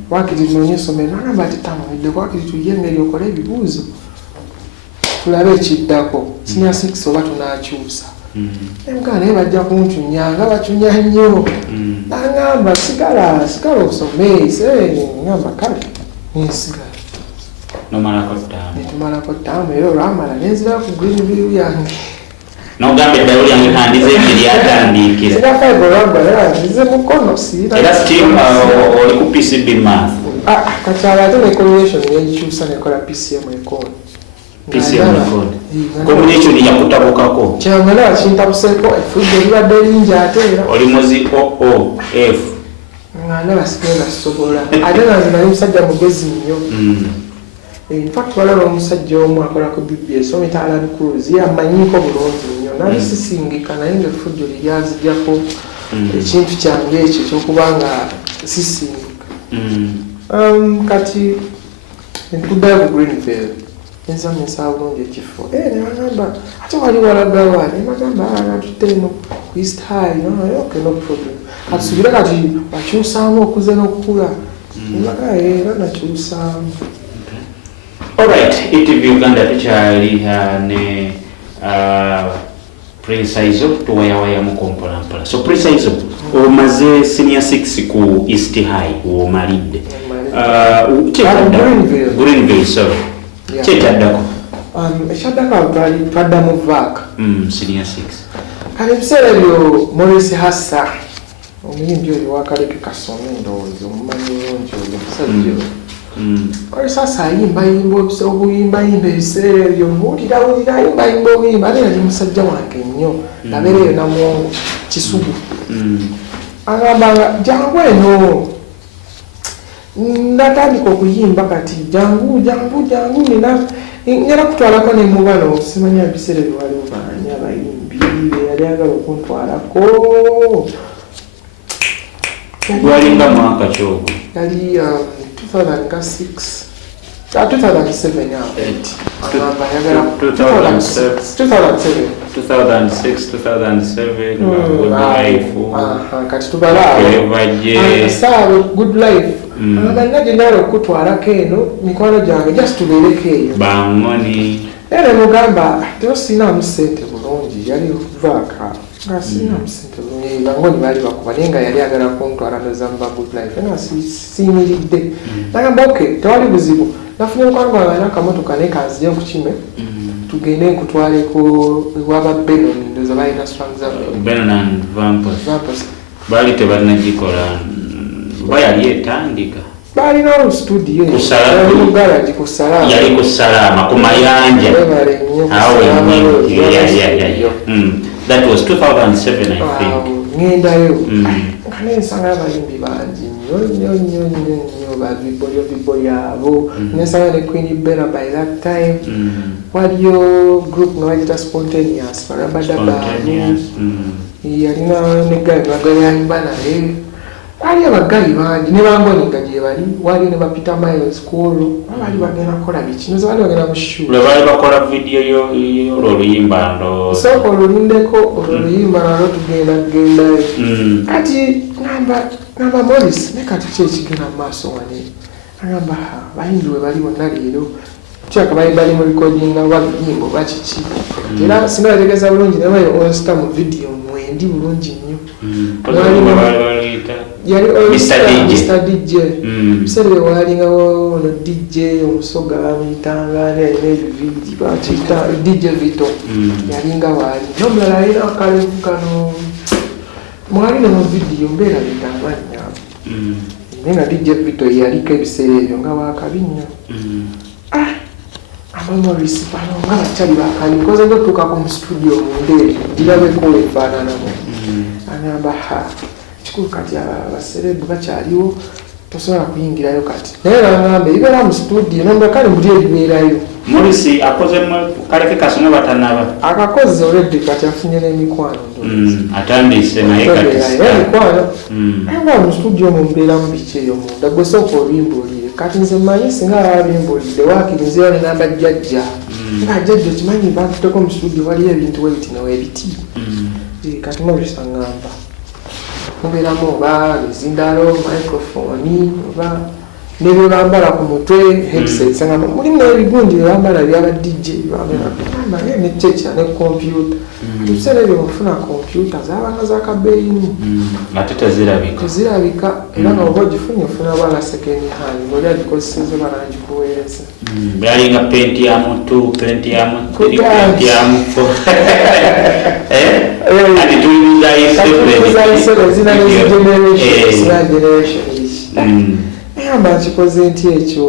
wakiri noonye essomero nagamba ati tamuweddeko wakiri tuye engeri okole ebibuuzo tulabe ekiddako senior 6 oba tunakyusa emugaa naye bajja kuntunya nga batunya nnyo nagamba sigala osome ngamba kale nensigala netumalako ttaamu era olwamala nenzira ku Greenville yange nogamba eddalo lyange ntandize lyatandikira sina 5 olwagala nzize mukono siira era still oli ku PCB math kakyala ate ne combination yenkyusa nekola PCM ekono combination yakutabukako kyangana bakintabuseeko efujjo libadde lingi ate era oli muzi OOF nga ndaba sigenda sobola ate nanze nali musajja mugezi nnyo infact walaba omusajja omu akola ku BBS omuyita Alan Cruz yamanyiko bulungi nnyo nali sisingika naye ngaeffujjo liryazijjako ekintu kyange ekyo ekyokubanga sisingika kati entuddayo ku Greenville ensaba bulungi ekifo nebagamba ate wali walaga wali nebagamba tutte eno ku East High okay no problem kati subire kati bakyusaamu okuze n'okukula nebaga era nakyusaamu. Alright, ETV Uganda tukyali ne Prince Izo tuwayawaya mukompolampola. So Prince Izo omaze senior 6 ku East High omalidde Greenville sorry kyetaddako ekyaddako twaddamu vaaka senior 6 kale ebiseera ebyo Maurice Hassa omuyimbi oyo wakaleke kasome ndowooza omumanyi bulungi oyo musajja sasa ayimbayimba obuyimbayimba ebiseera ebyo muwulira ayimbayimba obuyimba ate yali musajja wange nnyo nabeereyo namu Kisugu agambanga jangu eno natandika okuyimba kati jangu nyala kutwalako nemubano simanya ebiseera ebyo waliwo banyi abayimbi yali agala okuntwalako gwalinga mwaka kyogo yali 2006 2007 kati tubalawo good life abalina gyenala okutwalako eno mikwano gyange just tubeereko eyo bangoni era mugamba teosinamu ssente bulungi yali vaaka nga sinamu ssente bulungi bangoni baali bakuba naye nga yali agala kuntwala nozamba good life nga siyimiridde nagamba okay tewali buzibu nafunye mukwano gwange nakamotoka naye kanzije nkukime tugende nkutwaleko ewaba Benon ndoza balina Benon and Vampus baali tebanagikola bayali etandika balinawo studio mu garage ku Salama yali ku Salama ku Mayanja that was 2007 I think ngendayo kale nsanga abayimbi bangi nnyo babibolyo abo nesanga ne Queen Bella by that time waliyo group nga bagita Spontaneous barabadabani yalina negayi bagala yayimba naye wali abagayi bangi ne bangoni nga gye bali wali ne bapita Miles School bali bagenda kukola biki noza bali bagenda mu shule bali bakola video y'oluyimba ndo soko olulindeko oluyimba nalwo tugenda kati ngamba Morris ne kati kyekigenda mu maaso wane agamba bayimbi we bali bonna leero kyaka bali mu recordinga wabiyimbo bakiki era singa bategeeza bulungi ne bayo onsta mu video mwendi bulungi nnyo yali Mr. DJ biseera walingawo ono DJ omusoga bamuyitanga nebividi bakiyita DJ Vito yalinga waali nomulala alina akalevu kano mwali nemu vidiyo mbeera bitamanya naye nga DJ Vito yaliko ebiseera ebyo nga wakabi nnyo Morris bano nga bakyali bakali koze ndotuuka ku studio mundeeri ndirabeeko wefaananamu agamba kikulu kati abaserebu bakyaliwo tosobola kuyingirayo kati naye nagamba ebibeera mu studio namba kale buli ebibeerayo Morris akozemu kaleke kasome batanaba akakoze already kati afunye n'emikwano atandise naye kati emikwano aba mu studio mumbeeramu biki eyo munda gwe sooka oluyimba olire kati nze mmanyi singa ababimbulidde waakiriza nengamba jjajja nga jjajja kimanyi bantuteko mu studio waliyo ebintu webiti newebiti kati mubisa ngamba mubeeramu oba mizindalo microphone oba nebyo bambala ku mutwe headsets nga mulimu n'ebigundi bye bambala byaba DJ bambala nekyekya ne computer ebiseera ebyo mufuna computer zaabanga zakabeeyimu ate tezirabika era nga oba ogifunye ofuna bwala second hand ng'oli agikozeseza bala nagikuweereza byalinga Pentium 2 Pentium 3 Pentium 4 ati tulizaisebe zina generation ngamba nkikoze nti ekyo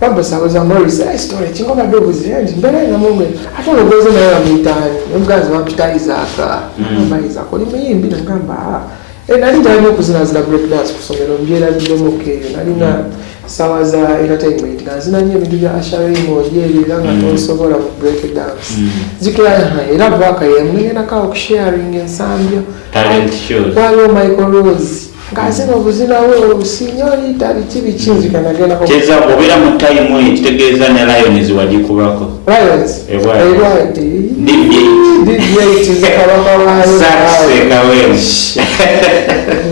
Vampos abaza Morris story kingobadde obuzire nti mbeera namunge ate ologoze naye bamuyitaani omugazi bampitayizaaka ambayizaako oli muyimbi nagamba nali ntalina okuzinazina breakdance ku ssomero mbyerabiddemuko eyo nalina sawa za entertainment nga nzinanye ebintu bya ashareimoji ebyo era nga tosobola mu breakdance zikiraya era vaka yemwegendako okusharing ensambyo waliwo Michael Rose ngazina obuzinawo sinyorita bikibi kinzikanagenda keza obeera mu time eyo kitegeeza ne Lions wagikubako Lions DJ zikabaka waayo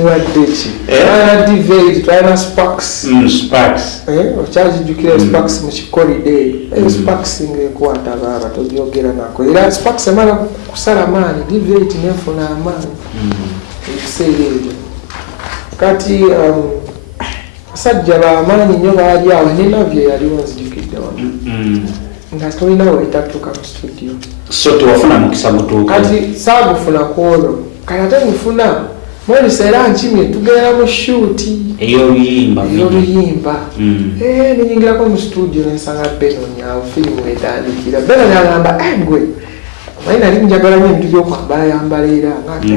waddeki divate twana Sparks okyazijjukira Sparks mu kikolide Sparks ng'ekwata baaba tobyogera nako era Sparks emala kusala maanyi divate nefuna amaanyi ebiseera ebyo kati basajja bamaanyi nnyo baali awo nenavyo yaliwo nzijukidde wamu nga tolina weetatuuka mu studio so tewafuna mukisa gutuuka kati saagufuna kwolwo kati ate ngufuna Morris era nkimye tugenda mu shuuti ey'oluyimba nenyingirako mu studio nensanga Benoni awo firimu etandikira Benoni agamba gwe mayi nali njagala nnyo ebintu byokwambala yambala era naye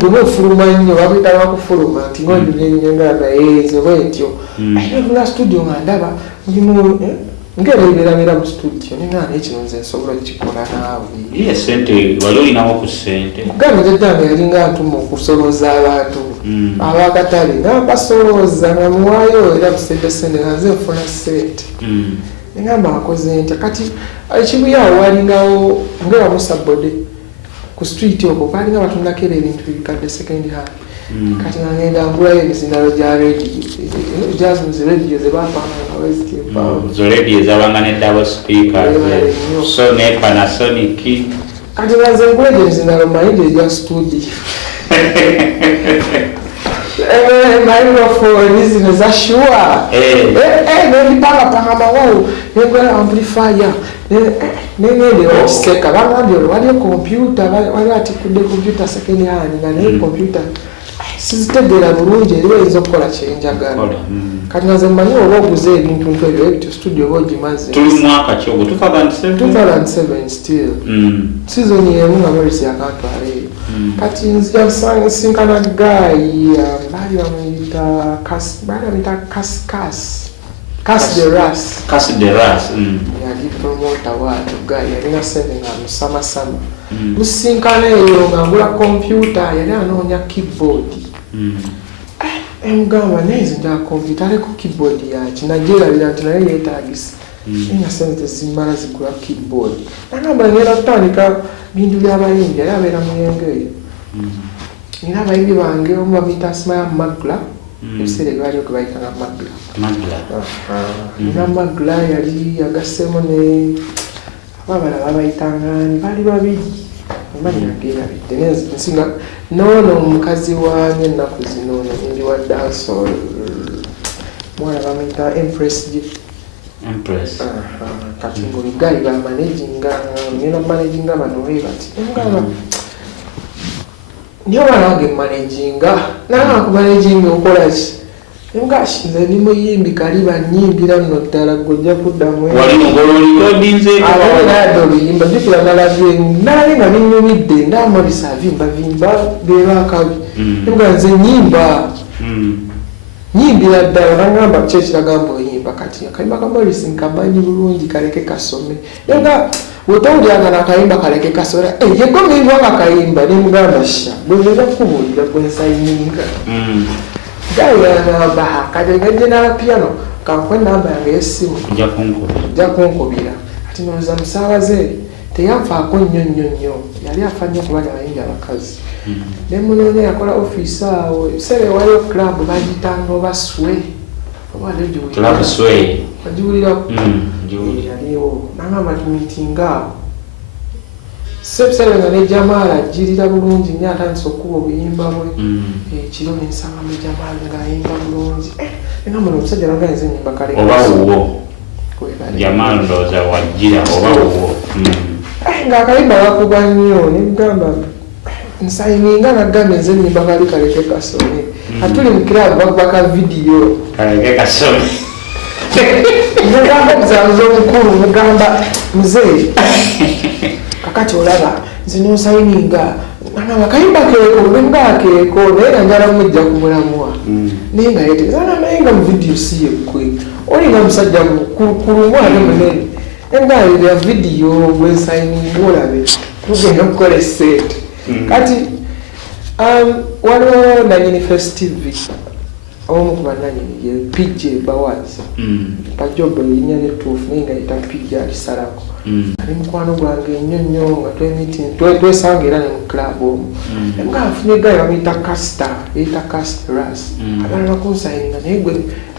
gwe ofuluma nnyo babita bakufuluma nti ngojunenyengalaezo bwentyo ayinatula studio nga ndaba mulimu ngera ebeerabeera mu studio nengaana ekino nze nsobola kikola naawe sente wali olinawo ku sente muganda jaddange yalinga ntuma okusolooza abantu abakatale nga basolooza nga muwaayo era busente nga nze nfuna sente ngamba akoze ntya kati ekibuyaawo walingawo ngera musabode ku street okwo balinga batundako era ebintu bibikadde second hand kati nga ngenda ngulayo ebizinalo gya radio zo radio ezabanga ne double speaker so ne Panasonic kati nga nze ngulayo ebizinalo mayinja egya studio microphone zino za shuwa nendipangapanga mawawu nengola amplifier nengende wakiseka bangambye waliyo computer waliwo atikudde computer second hand nga naye computer sizitegeera bulungi eriwo eyinza okukola kyenjagala kati nga nze mmanyi oba oguze ebintu ntu ebyo ebyo studio oba ogimaze tuli mwaka ki ogwo 2007 still season emu nga Morris yakantwala eyo kati nzija sinkana guy baali bamuyita Cas de Ras yali promoter waato guy yalina sente nga musamasama musinkana eyo nga ngula computer yali anoonya keyboard emugamba neze nja computer aleko keyboard yaki nagyerabira nti naye yeetagisa nga sente zimala zigula keyboard nagamba ngenda kutandika bintu byabayimbi yali abeera muyengo eyo nina abayimbi bange omu bamuyita Asmaya Magla ebiseera ebyaliyo ge bayitanga Magla nina Magla yali yagassemu ne ababala babayitangani baali babiri manyagerabidde nsinga noono omukazi wange ennaku zino ndi wa dancehall mwana bamuyita Empress kati ngolugayi bamanaginga ngenda managinga bano we bati engaba niyo mwana wange managinga nanga kumanaginga okolaki nze ndi muyimbi kali banyimbira nno ddala gojja kuddamu abaadde oluyimba jjukira nalabye nalabe nga binyumidde ndamabisa avimbavimba beebakabi nga nze nyimbira ddala nagamba kyekiraga mbu oyimba kayimba kati akayimba ka Morris nkamanyi bulungi kaleke kasome nga wotawulyanga nakayimba kaleke kasome yegomibwa akakayimba nemugamba sha bweza kubuulira bwensayininga gayanabaha kategedde n'abapiano kankwe namba yange yessimu nja kunkubira kati nooza musaabaze teyanfaako nnyo yali afa nnyo kuba nabayimbi abakazi nemunoonya yakola ofiisi awo ebiseera ewaliyo club bagitanga oba swe obagiwulirako yaliwo nangamba tumitinga awo sebiseera nga ne Jamaala ajjirira bulungi nnyo atandisa okuba obuyimba bwe ekiro nensanga mu Jamaala ng'ayimba bulungi engamba nomusajja naganze enyimba kale oba wuwo Jamaala ndowooza wajjira oba wuwo ng'akayimba gakuba nnyo nemugamba nsayininga nagamba enze enyimba kali kaleke kasome atuli mu kirabu bakubaka vidiyo kaleke kasome mugamba muzamuze omukulu mugamba muzeeyi kakati olaba nze nosayininga nagamba kayimba keeko nemugaa keeko naye nga njala mujja kumulamuwa naye nga yetegeeza naye nga mu vidiyo si yekkwe olinga musajja kulumu ate munene engaaya vidiyo gwensayininga olabe tugenda kukola esente kati waliwo nanyini festive omu ku bananyini ye PJ Bawazi pajobo erinya netuufu naye nga yita PJ alisalako ali mukwano gwange nnyo nga twesanga era ne mu club omu nga afunye egayi bamuyita Casta yeyita Casta Ras abalala kunsayininga naye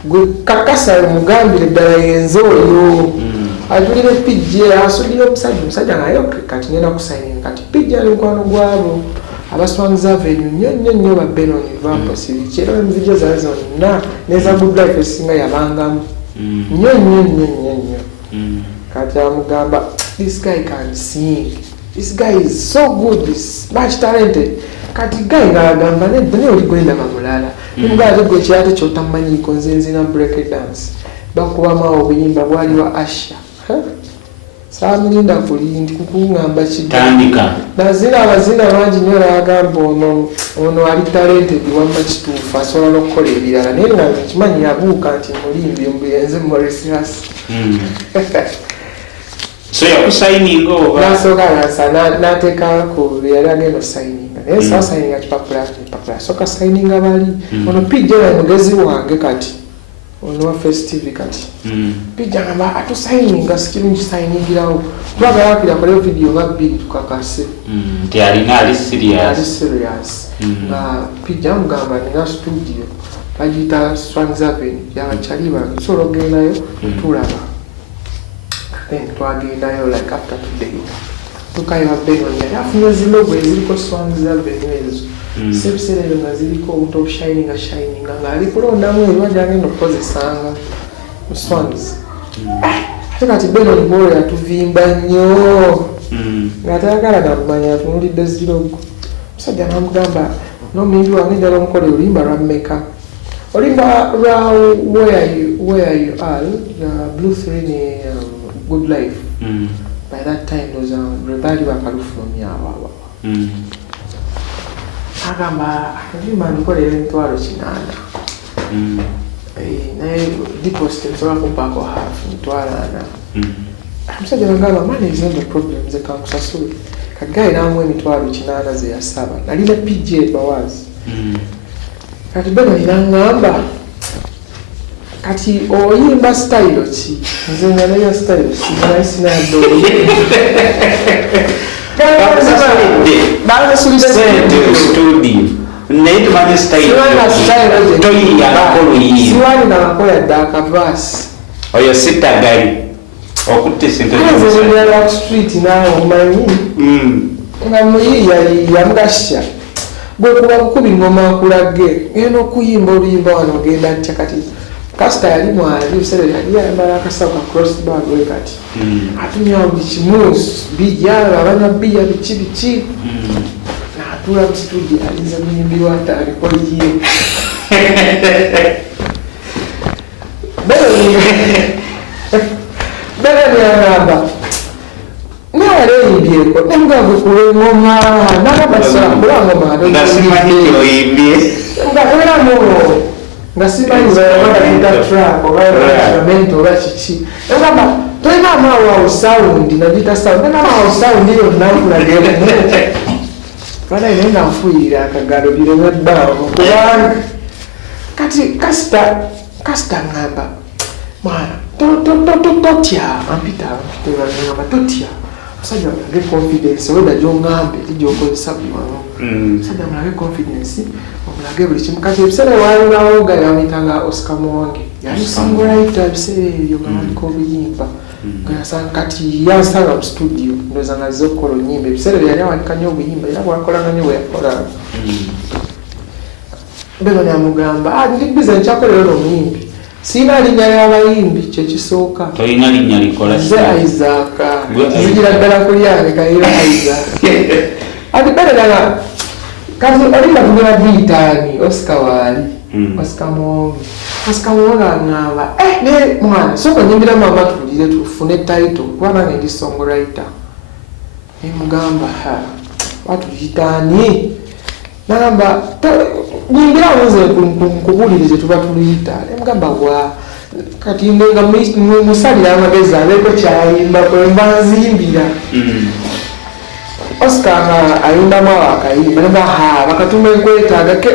gwe kakasa mugambire ddala yenze oyo ajulire PJ asudire omusajja nga yoke kati ngenda kusayininga kati PJ ali mukwano gwabo abaswangiza avenue nnyo ba Benon Vamposi kyera envidio zawe zonna neza Good Life esinga yabangamu nnyo kati amugamba this guy can sing, this guy is so good, is much talented. Kati guy ngagamba ne oli gwenda mamulala nga gwe kyate kyotamanyi konzenzi na break dance bakuba obuyimba bwali wa Asha Samulinda kulindi kukungamba tandika nazina abazina bangi nnyo bagamba ono ali talented wamma kituufu asobola n'okukola ebirala naye nga kimanyi yabuuka nti mulimbi mbuyenze Mauritius so yakusayininga oba nasooka nateekako yali agenda osayininga naye sasayininga kipapula sooka sayininga bali ono pijja mugezi wange kati ono wa festive kati pijja ngamba atusayininga sikirungi kisayiningirawo twagala akira koleyo vidiyo nga bbiri tukakase nti alina ali serious nga pijja mugamba nina studio bagiyita Swanzaven yabakyali bange sobola ogendayo tulaba then twagendayo like after 2 days tukayo Benon yali afunye zilogo eziriko Swanzaven ezo sebiseera ezo nga ziriko obuntu obushininga nga ali kulondamu ebibajja agenda okukozesanga mu Swans ate kati Benon bwoyo yatuvimba nnyo nga tayagala namumanya atunulidde zilogo musajja namugamba nomuyimbi wange njala omukole oluyimba lwa mmeka olimba lwa where you are Blue 3 ne Good Life by that time those rebali bakalufu nomyawawa agamba oluyimba ndikolera emitwalo 8 naye deposit nsobola kumpaako half emitwalo 4 omusajja nagamba mani ezembe problem zekankusasule kagayi namu emitwalo 8 ze yasaba nalina PJ Bawazi kati Benon nangamba kati oyimba style ki nze nga nayo style sinadooye siwani nagakola dda akavaasi oyo sitagali okutte sentenyala street naawe omanyi nga muyiiya yamugasya bwekuba kukuba ingoma nkulage ngenda okuyimba oluyimba wano ogenda ntya kati kasita yali mwali ebiseera yali ayambala akasawo ka crossbar we kati atunywa buli kimu bijja abanywa bbiya biki naatuula mu studio alinza muyimbi wata aliko ye Benon yagamba naye eyimbyeko nemugamba kula engoma nagabasola kula ngoma ngasimanyi oyimbye nga eramu nga simanyi baita track oba instrument oba kiki egamba toyina amaawo sound nagita sound nena amaawo sound yonna nkulagera bana ine nanfuuyira akagalo bireme bbaawo kubanga kati kasita ngamba mwana totya ampita ngamba totya musajja mulage confidence weda gyongambe tijyokozesa bwano musajja mulage confidence omulage buli kimu kati ebiseera walinawo ga yamitanga Oscar Muwange yali songwriter ebiseera ebyo nga baliko obuyimba kati yansanga mu studio ndoza nga azze okukola onyimba ebiseera bye yali awandika nnyo obuyimba era bwakolanga nnyo bwe yakolanga beno namugamba ndi bize nkyakolera omuyimbi sina linnya ly'abayimbi kyekisooka tolina linnya likola ze Isaac zigira ddala kulyange kayira Isaac ati berenanga kati olinga tugera biyitaani Oscar waali Oscar Muwange aŋŋamba ne mwana sooka nyimbira mama tuwulire tufune title kuba nange ndi songwriter nemugamba watuyitaani nagamba nyingira oze nkubulirize tuba tuluyita nemugamba wa kati nga musalira amagezi abeeko kyayimba kwemba nzimbira Oscar ayimbamu akayimba neba bakatuma enkwetaaga ke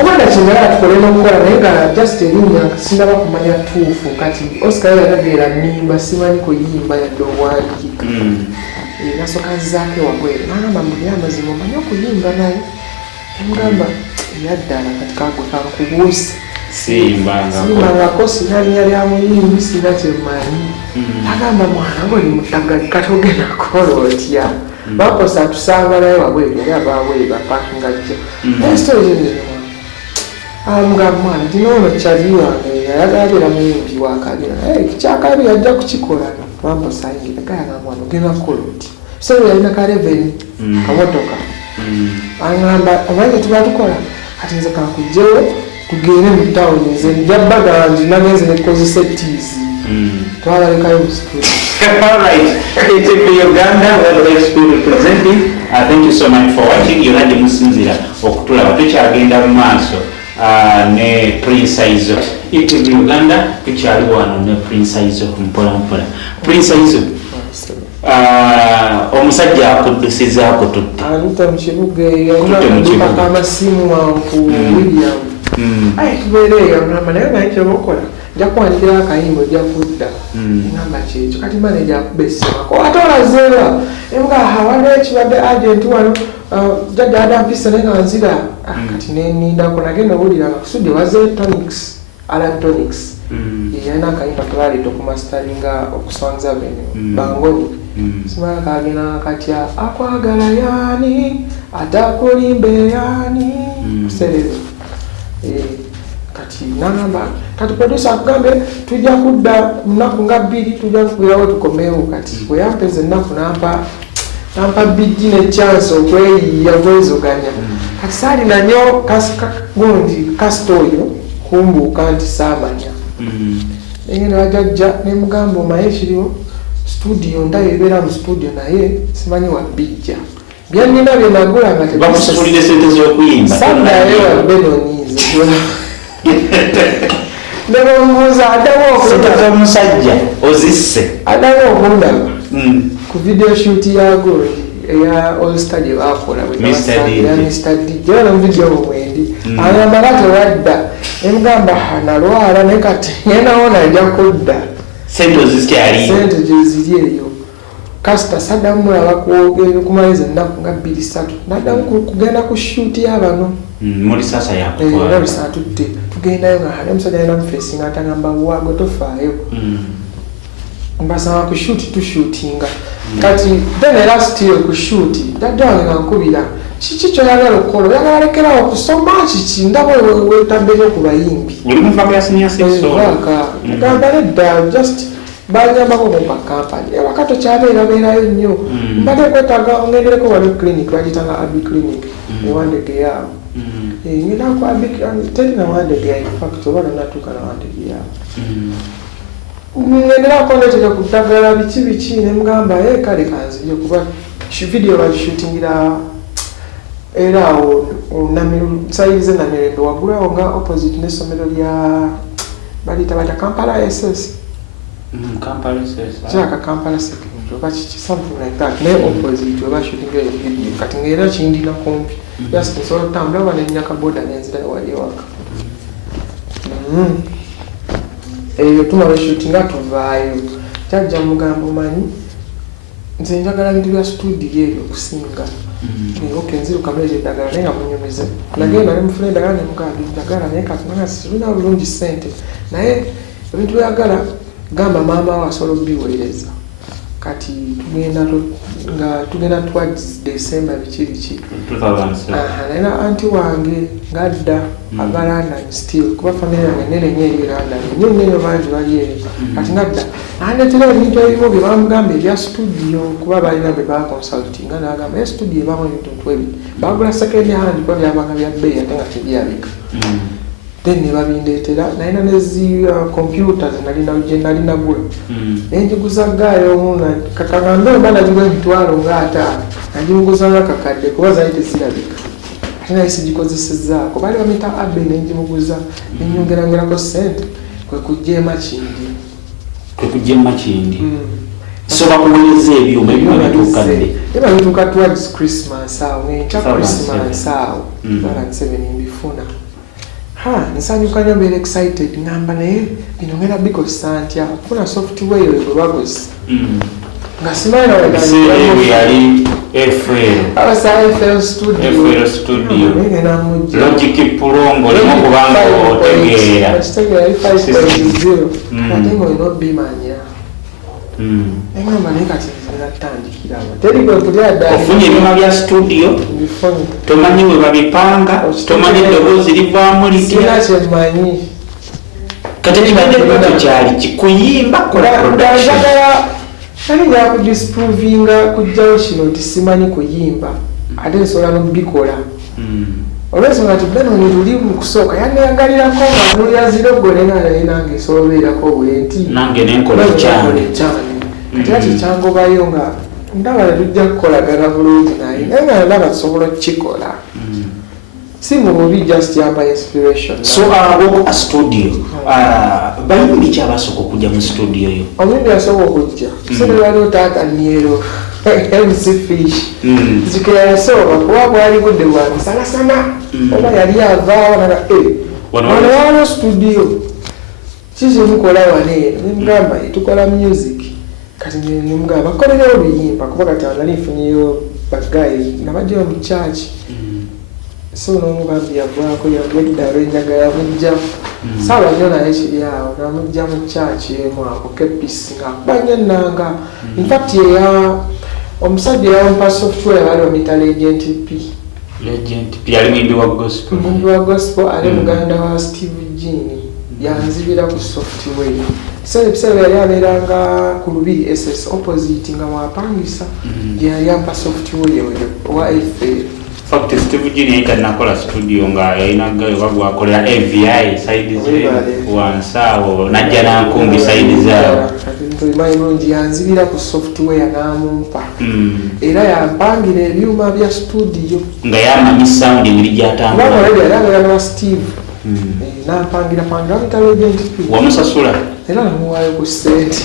obanda kimala tukole n'okukola naye nga just erinnya sindaba kumanya tuufu kati Oscar yagageera nnimba simanyi kuyimba yadde obuwandiika nasooka nzizaako ewabweru nagamba mbuli amazima omanyi okuyimba naye emugamba yaddala kati kagwe kankubuuse simbangako sina linnya lya muyimbi sina kyemmanyi agamba mwana ngoli mutagali kati ogenda kukola otya bakosa atusanga naye wabweru yali abawere bapakinga jja esitorizenzeno amugamba mwana tinoono kyali wange yayagala muyimbi wakabira naye kyakabiri ajja kukikola bamposayingira gayagamba mwana ogenda kukola otya bisero yalina kareveni kamotoka angamba omanyi tuba tukola kati nze kankujjewo tugende mu tawuni nze njabbaga nti nagenze nekozesa ettiizi twabalekayo mu studio. Alright, it's in Uganda where the Spirit representing. Thank you so much for watching. You had the Musinzira okutulaba tukyagenda mu maaso ne Prince Aizo. It's in Uganda tukyali wano ne Prince Aizo mpola. Prince Aizo. Omusajja akuddusizaako tutte. Aluta mu kibuga yalina amasimu wanku William. Tubeereeyo ngamba naye nga ekyobokola nja kuwandikira akayimba ojja kudda ngamba kyekyo kati manager akuba essimako ate olazeera emuga waliwo ekibadde agent wano jjajja adampisa naye nga nzira kati nenindako nagenda owulira nga kusudde waze tonics Alan Tonics yalina akayimba kebaleeta okumasitaringa okuswanza bene bangoni simala kagenda katya akwagala yaani atakulimbe yaani kuserezo kati nangamba kati producer akugambe tujja kudda munaku nga 2 tujja kubeerawo tukomeewo kati bwe yampeza ennaku nampa bigi ne chance okweyiya kwezoganya kati saalina nnyo gundi kasita oyo kumbuuka nti saamanya nengenda wajajja nemugamba omaye kiriwo studio ndayo ebeera mu studio naye simanyi wabijja byannina byenagula nga bakusuulire sente z'okuyimba sandayo wabenonize nebamubuuza addawo omusajja ozisse addawo okundaba ku video shoot yago eya All-Star gye baakola Mr. DJ era mu video omwendi agamba kati wadda nemugamba nalwala naye kati yenawo najja kudda sente gyeziri eyo kasita saddamu mulaba kumaliza ennaku nga 2-3 naddamu kugenda ku shoot y'abano muri sasa yakutwala tutte tugendayo nga hali omusajja alina mufeesinga atagamba waago tofaayo mbasaba ku shoot tushootinga kati then era still ku shoot jjajja wange nga nkubira kiki kyoyagala okukola oyagala lekerawo okusoma kiki ndaba wetaddeyo ku bayimbi gamba nedda just banyambako kumpa kampani ewaka tokyabeerabeerayo nnyo mbadde kwetaaga ngendereko wali clinic bagitanga Abbey Clinic ewandege yaabo ngenda ku Abbey teri nawandege yayo fact oba nanatuuka nawandege yaabo ngenderako neteka ku ddagala biki nemugamba kale kanzije kuba video bagishootingira era awo sayize Namirembe waggulu awo nga opposite n'essomero lya baliyita batya Kampala SS. Kampala SS. Kyaka Kampala Secondary oba kiki something like that. Ne opposite oba shooting video kati ng'era kindina kumpi. Just nsobola okutambula wano ennyaka boda n'enzira wali ewaka. Eyo tumala shootinga tuvaayo. Kyajja mugamba omanyi nze njagala bintu bya studio eyo okusinga. Okay, nzirukamu ezo eddagala naye nga munyumize. Nagenda ne mufuna eddagala ne mugamba eddagala naye kati nanga sirina bulungi ssente. Naye ebintu byagala gamba maama we asobola obiweereza. Kati tugenda towards December biki. 2007. Naye na anti wange ngadda ava London still kuba family yange nene nnyo eri London. Nnyo bangi bali eri. Kati ngadda andeetera ebintu ebimu bye bamugamba ebya studio kuba balina bye baconsultinga n'agamba studio ebamu ebintu ebi. Bagula second hand kuba byabanga bya bbeeyi ate nga tebyabika. Then ne babindeetera nalina nezi computers nali nagula. Nenjiguza gaayo omuna kakagambe mba nagigula emitwalo ng'ataano nagimuguza nga kakadde kuba zaali tezirabika. Ate naye sigikozesezzaako baali bamita abbe nengimuguza nenyongerangerako ssente kwe kujja emakindi. So bakuweereza ebyuma ebyuma bituukadde. Eba bituuka towards Christmas awo ng'enkya Christmas awo 2007 mbifuna. Nsanyuka nnyo mbeera excited ngamba naye bino ngenda bikozesa ntya okufuna software eyo gwe bakozesa. Nga simanyi yali FL Studio. Logic Pro ng'olimu kubanga otegeera. Kitegeera 5.0 ate ng'olina obimanya. Engamba naye kati natandikira awo. Teri gwe kulya ddala. Ofunye ebyuma bya studio. Bifunye. Tomanyi we babipanga. Tomanyi eddoboozi livaamu litya. Sina kyemanyi. Kati ekibadde kyali kikuyimba kola production. Nali njala kudisprovinga kujjawo kino nti simanyi kuyimba ate nsobola n'obikola. Olw'ensonga nti Benon luli mu kusooka yanneyagalirako nga nulya zirogole nga naye nange nsobola obeerako bwenti. Nange nenkola kyane. Kati ati kyangobayo nga ndaba tujja kukolagana bulungi naye naye nga ndaba tusobola okukikola. Si mu bubi just yamba inspiration. So abo studio bayimbi ki abasooka okujja mu studio yo? Omuyimbi asooka okujja sebe waliwo taata Niero MC Fish zikira yasooka kuba bwali budde bwa misalasana oba yali avaawo naga wano waliwo studio kizimukola wane nemugamba tukola music kati nemugamba bakolerewo biyimba kuba kati nali nfunyeyo bagayi nabajjayo mu church. So n'omubambi yavwako yagenda lwenjaga yamujja sawa nnyo naye kiri awo namujja mu church emu ako kepisi ng'akuba nnyo ennanga. In fact omusajja eyawampa software bali bamuyita Legend P yali muyimbi wa gospel ali muganda wa Steve Jean yanzibira ku software. Ebiseera yali abeeranga ku Lubiri SS opposite nga mwapangisa gye yali ampa software eyo owa FL. Fact Steve Jean yayita nakola studio nga yayinagayo bagwakolera AVI side ze wansawo najja nankumbi side zaawo. Tulimanyi bulungi yanzibira ku software n'amumpa. Era yampangira ebyuma bya studio. Nga yamanyi sound engeri gy'atambula. Already yali abeera na Steve. Nampangira bamuyita Legend P. Wamusasula? Era namuwaayo ku ssente.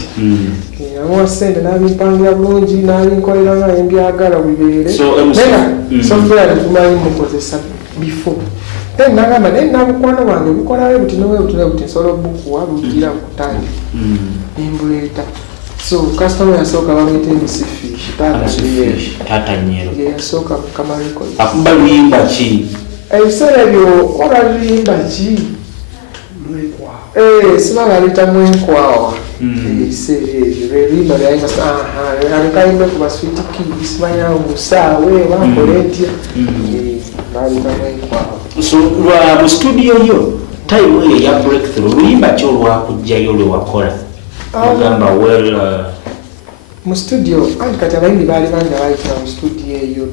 Namuwa ssente n'abimpangira bulungi n'abinkolera nga embyagala bibeere. Software tetumanyi mukozesa before. Then nagamba naye nabukwano bwange bukolawe buti buti nsobola obukuwa bugira bukutandika. Nembuleeta. So customer yasooka bamuyita MC Fish. Taata Nyero. Yasooka Mukama Records. Akuba luyimba ki? Ebiseera ebyo oba luyimba ki? Siba balitamu enkwawa. Ebiseera ebyo lwebimba byayimba alekayimbe ku basweet kids simanya omusaawe bankole ntya. Balitamu enkwawa. So mu studio yo time eyo ya breakthrough luyimba ki olwakujjayo lwewakola? Ogamba mu studio anti kati abayimbi baali bangi abayitira mu studio eyo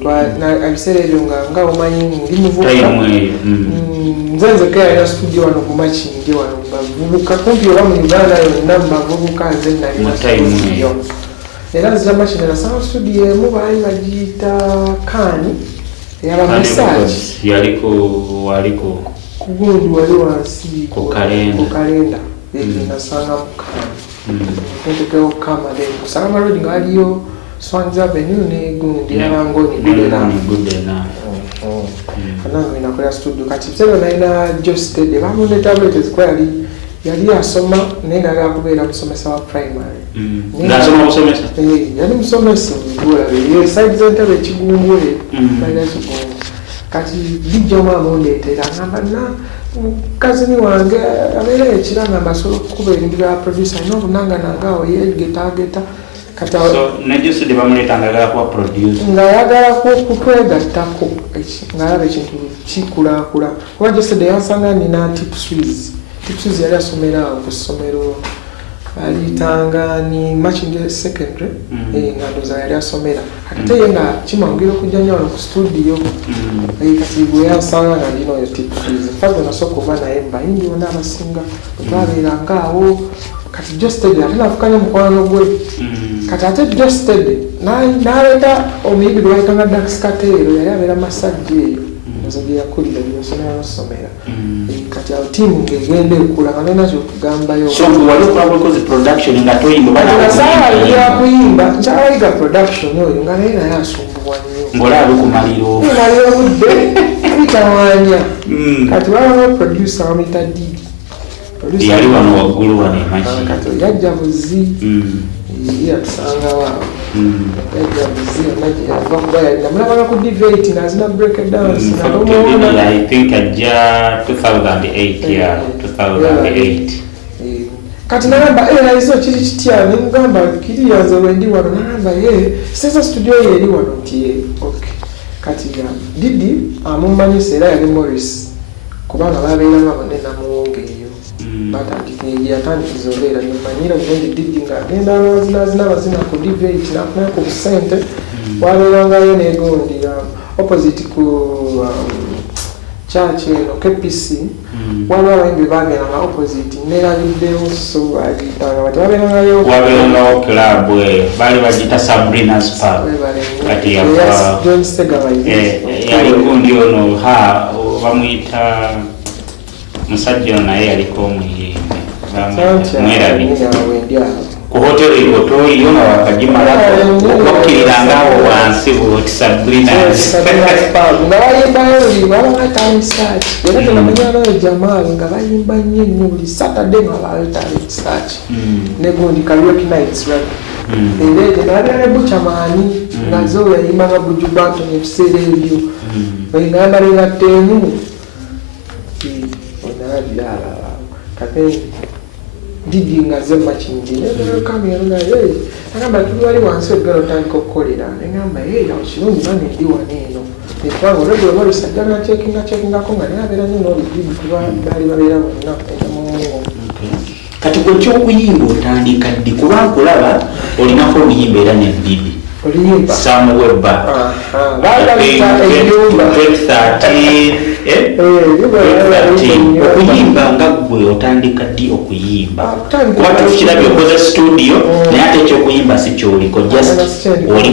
ebiseera ebyo nga omanyi ndi muvubuka nze nzekka yalina studio wano ku Makindye wano bavubuka kumpi oba mu Uganda yonna mu bavubuka nze nali mu studio era nzira Makindye nasanga studio emu baali bagiyita Kaani yaba massage waliko kugundi wali wansi ku kalenda nasanga mukama ntekeo kama then kusanga road ngaliyo Swans Avenue ne gundi yarangoni gudena anango inakola studio kati sero naina just the bamune tablet square yali asoma nenga akakubeera musomesa wa primary ngasoma musomesa yali musomesa ngola ye side center ekigumbule balazo kati bijjo mama ndetera ngamba na kazini wange abera ekiranga masolo kuba ebintu bya producer no kunanga nangawo ye geta kata so najuse de bamuletanga kwa producer ngayagala kutwegattako ngalabe ekintu kikula kuba just de yasanga nina tipswiz yali asomera ku ssomero alitanga ni Machinge secondary ngadoza yali asomera ate yenga kimwangira okujja nnyo ku studio kati bwe yasanga nga ndino yo tipswiz fago nasoko bana emba indi wona abasinga babeeranga awo kati just ate nafukanya mukwano gwe kati ate just naleta omuyibi gwe bayitanga Dax Katero yali abeera masajja eyo nzogera kulira byosomera kati awo tiimu ngegenda ekula nga nonakyo okugambayo so wali okulabakozi production nga toyimba yakuyimba nkyalayiga production oyo nga naye naye asumbuwa nnyo ng'olaba kumaliro maliro budde bitawanya kati walawo producer wamuyita Didi yali wano waggulu wano emaki kati yajja buzi yatusanga waawo yajja buzi yonna gyeyava kuba namulabanga ku debate ng'azina break dance I think ajja 2008 yeah 2008 kati nagamba naizo kiri kitya nemugamba kiriyanze wendi wano nagamba sesa studio ye eri wano nti okay kati Didi amumanyisa era yali Morris kubanga babeera babone namuwongeeyo yatandikiza obeera nemanyira obundi Didi nga agenda azina abazina ku debate nafuna ku busente wabeerangayo negondira opposite ku church eno KPC waliwo abayimbi bagenda nga opposite nerabiddewo so agitanga bati wabeerangayo club bali bagita Sabrina's Pub kati John Sega yali gundi ono bamuyita musajja ono naye yaliko omuyimbi ku hoteli yo nga wakagimalako okukkirirangaawo wansi bwoti Sabrina's nga bayimbayo buli babanga talent search era tebamanyayo Jamal nga bayimba nnyo buli Saturday nga bayo talent search negundi karaoke nights era nabera ne Buchamani nga zo yayimba nga Buju Banton ebiseera ebyo bayingamba nengattemu onalabirala kate Didi nga ze Machinge nekamera nga agamba tuli wali wansi oggala otandika okukolera negamba awo kirungi nange ndi wano eno nekubanga olwegwe Morris ajjala chekingako nga naye abeera nyo n'olubibi kuba baali babeera bonna enamumungo kati gwe kyokuyimba otandika ddi kuba nkulaba olinako oluyimba era nebibi oluyimba samuwebba okuyimba nga gwe otandika ddi okuyimba kuba tukirabye okoze studio naye ate ekyokuyimba si kyoliko just oli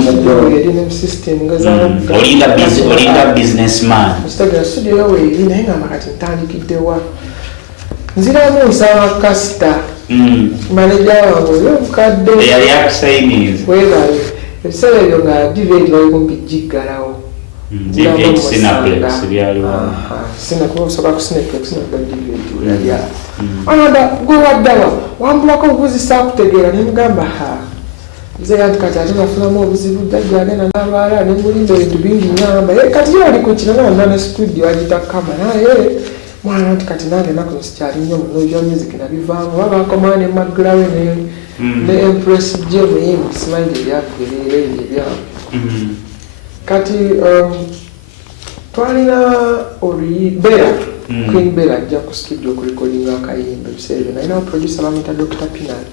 olinga businessman studio yawe eri naye ngamba kati ntandikiddewa nziramu nsaba kasita maneja wange oyo omukadde eyali akusayiniza webale ebiseera ebyo nga divate bali kumpi giggalawo sinakuba osobola ku Cineplex naga divate weyalia ananda gwe waddawa wambulako obubuzi saakutegeera nemugamba nze yanti kati ate nafunamu obuzibu jjajja agenda n'abaala nemulimba ebintu bingi nyamba kati yo ali ku kinanana ne studio agita kamera mwana nti kati nange nakuno sikyali nnyo munoja music nabivaamu babakomaa ne Maglawe ne Empress J muyimbi simanyi ebyakugerera ebyo ebyabo kati twalina Bella Queen Bella ajja ku studio okurekodinga akayimba ebiseera ebyo nalinawo producer bamuyita Dr. Pinan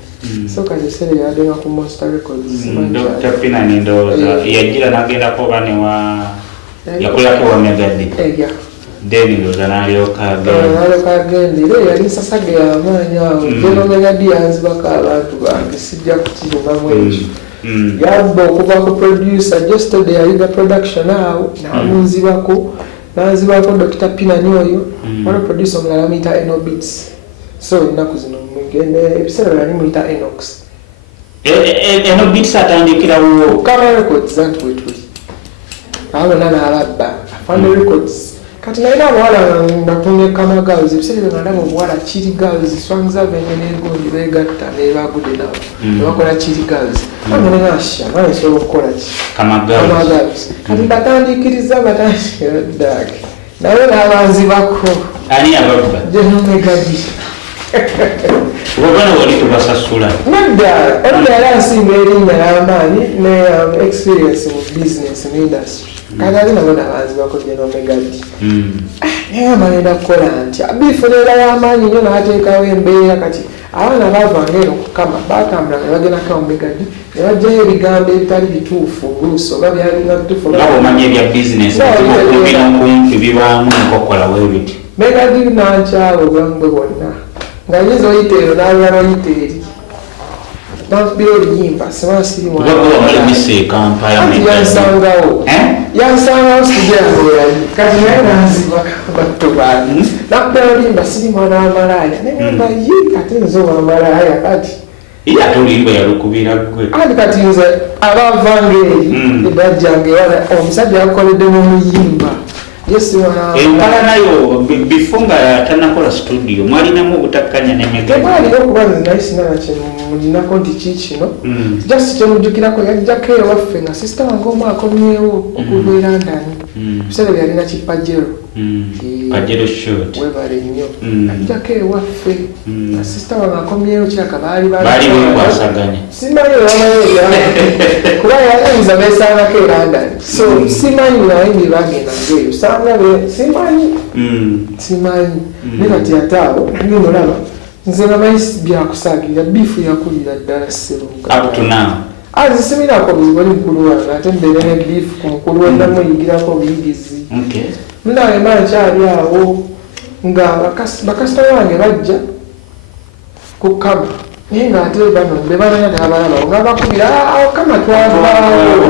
so kati ebiseera yadenga ku Monster Records Dr. Pinan ndowooza yajjira n'agendako banewa yakolako wa Megadi Deni ndoza nalyoka agenda era yali nsasage y'amaanyi awo General Megadi yanzibako abantu bange sijja kukiyungamu ekyo yabba okuva ku producer just the yayiga production awo namunzibako Dr. Pinani oyo wali producer omulala muyita Enobits so ennaku zino ebiseera byali muyita Enox Enobits atandikirawo Kama Records anti wetuli awo n'ababba Family Records kati naye abawala natunye Kama Girls ebiseera byo ndaba obuwala Chiri Girls Swangz Avenue n'egundi beegatta ne bagude nabo ne bakola Chiri Girls amene nasha naye nsobola okukola ki Kama Girls kati batandikiriza ddaaki naye n'abanzibako ani ababba General Megadi wabana wali tubasasula nedda olwo yali asinga erinnya n'amaanyi ne experience mu business mu industry kati ali nabo n'abanzibako General Megadi naye amanenda kukola ntya bifunera y'amaanyi nnyo n'ateekawo embeera kati abaana baavanga eno kukama baatambula ne bagendako mu Megadi ne bajjayo ebigambo ebitali bituufu oluusi oba byalina bituufu nga omanya ebya bizinesi kumira kumpi bibaamu nkokola weebiti Megadi n'akyala obulamu bwe bwonna nga yinza oyita ero n'alala oyita eri nampira oluyimba siba sirimu anti yansangawo sijango yali kati naye nanziba batobani nampira oluyimba siri mwana wamalaaya negamba ye ate nze wamalaaya kati ate oluyimba yalukubira gwe andi kati nze abavanga eri ebajjange ewala omusajja yakoleddemu omuyimba empala nayo before nga tanakola studio mwalinamu obutakkanya ne Megadi tebwalina okuba nze naye sinaba kimulinako nti kikino just kyemujjukirako yajjako ewaffe nga sisita wange omu akomyewo okubeera ndani biseera byalina kipajero Pajero short webale nnyo ajjako ewaffe nga sisita wange akomyewo kiraka baali bekwasaganya simanyi kuba yayinza beesaanako e London so simanyi naye ndibagenda ngeeyo simanyi ne kati ate awo ng'omulaba nze namanyi byakusaagirira biifu yakulira ddala ssebo up to now azisimirako buzibu oli mukulu wange ate mbeere ne biifu ku mukulu wenna muyigirako buyigizi munawe mba nkyali awo nga bakasita bange bajja ku Kama naye ng'ate bano be balanya n'abalaba nga bakubira awo Kama twavaawo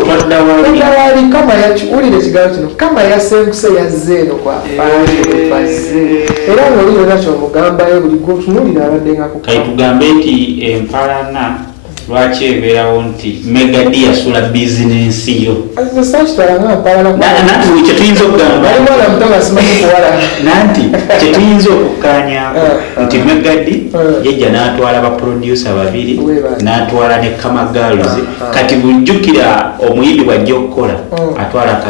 Kama yakiwulira ekigambo kino Kama yasenguse yazze eno kwafaaze era ng'oliro nakyo omugambayo buli gwotunuulira abadde nga kale tugambe nti empalana lwaki ebeerawo nti Megadi yasula bizinensi yo sakitwalanga mpalana kyetuyinza okugamba ali mwana muto nga simanyi kuwala nanti kyetuyinza okukkaanyaako nti Megadi yajja n'atwala baproducer babiri n'atwala ne Kama Girls kati bujjukira omuyimbi bwajja okukola atwala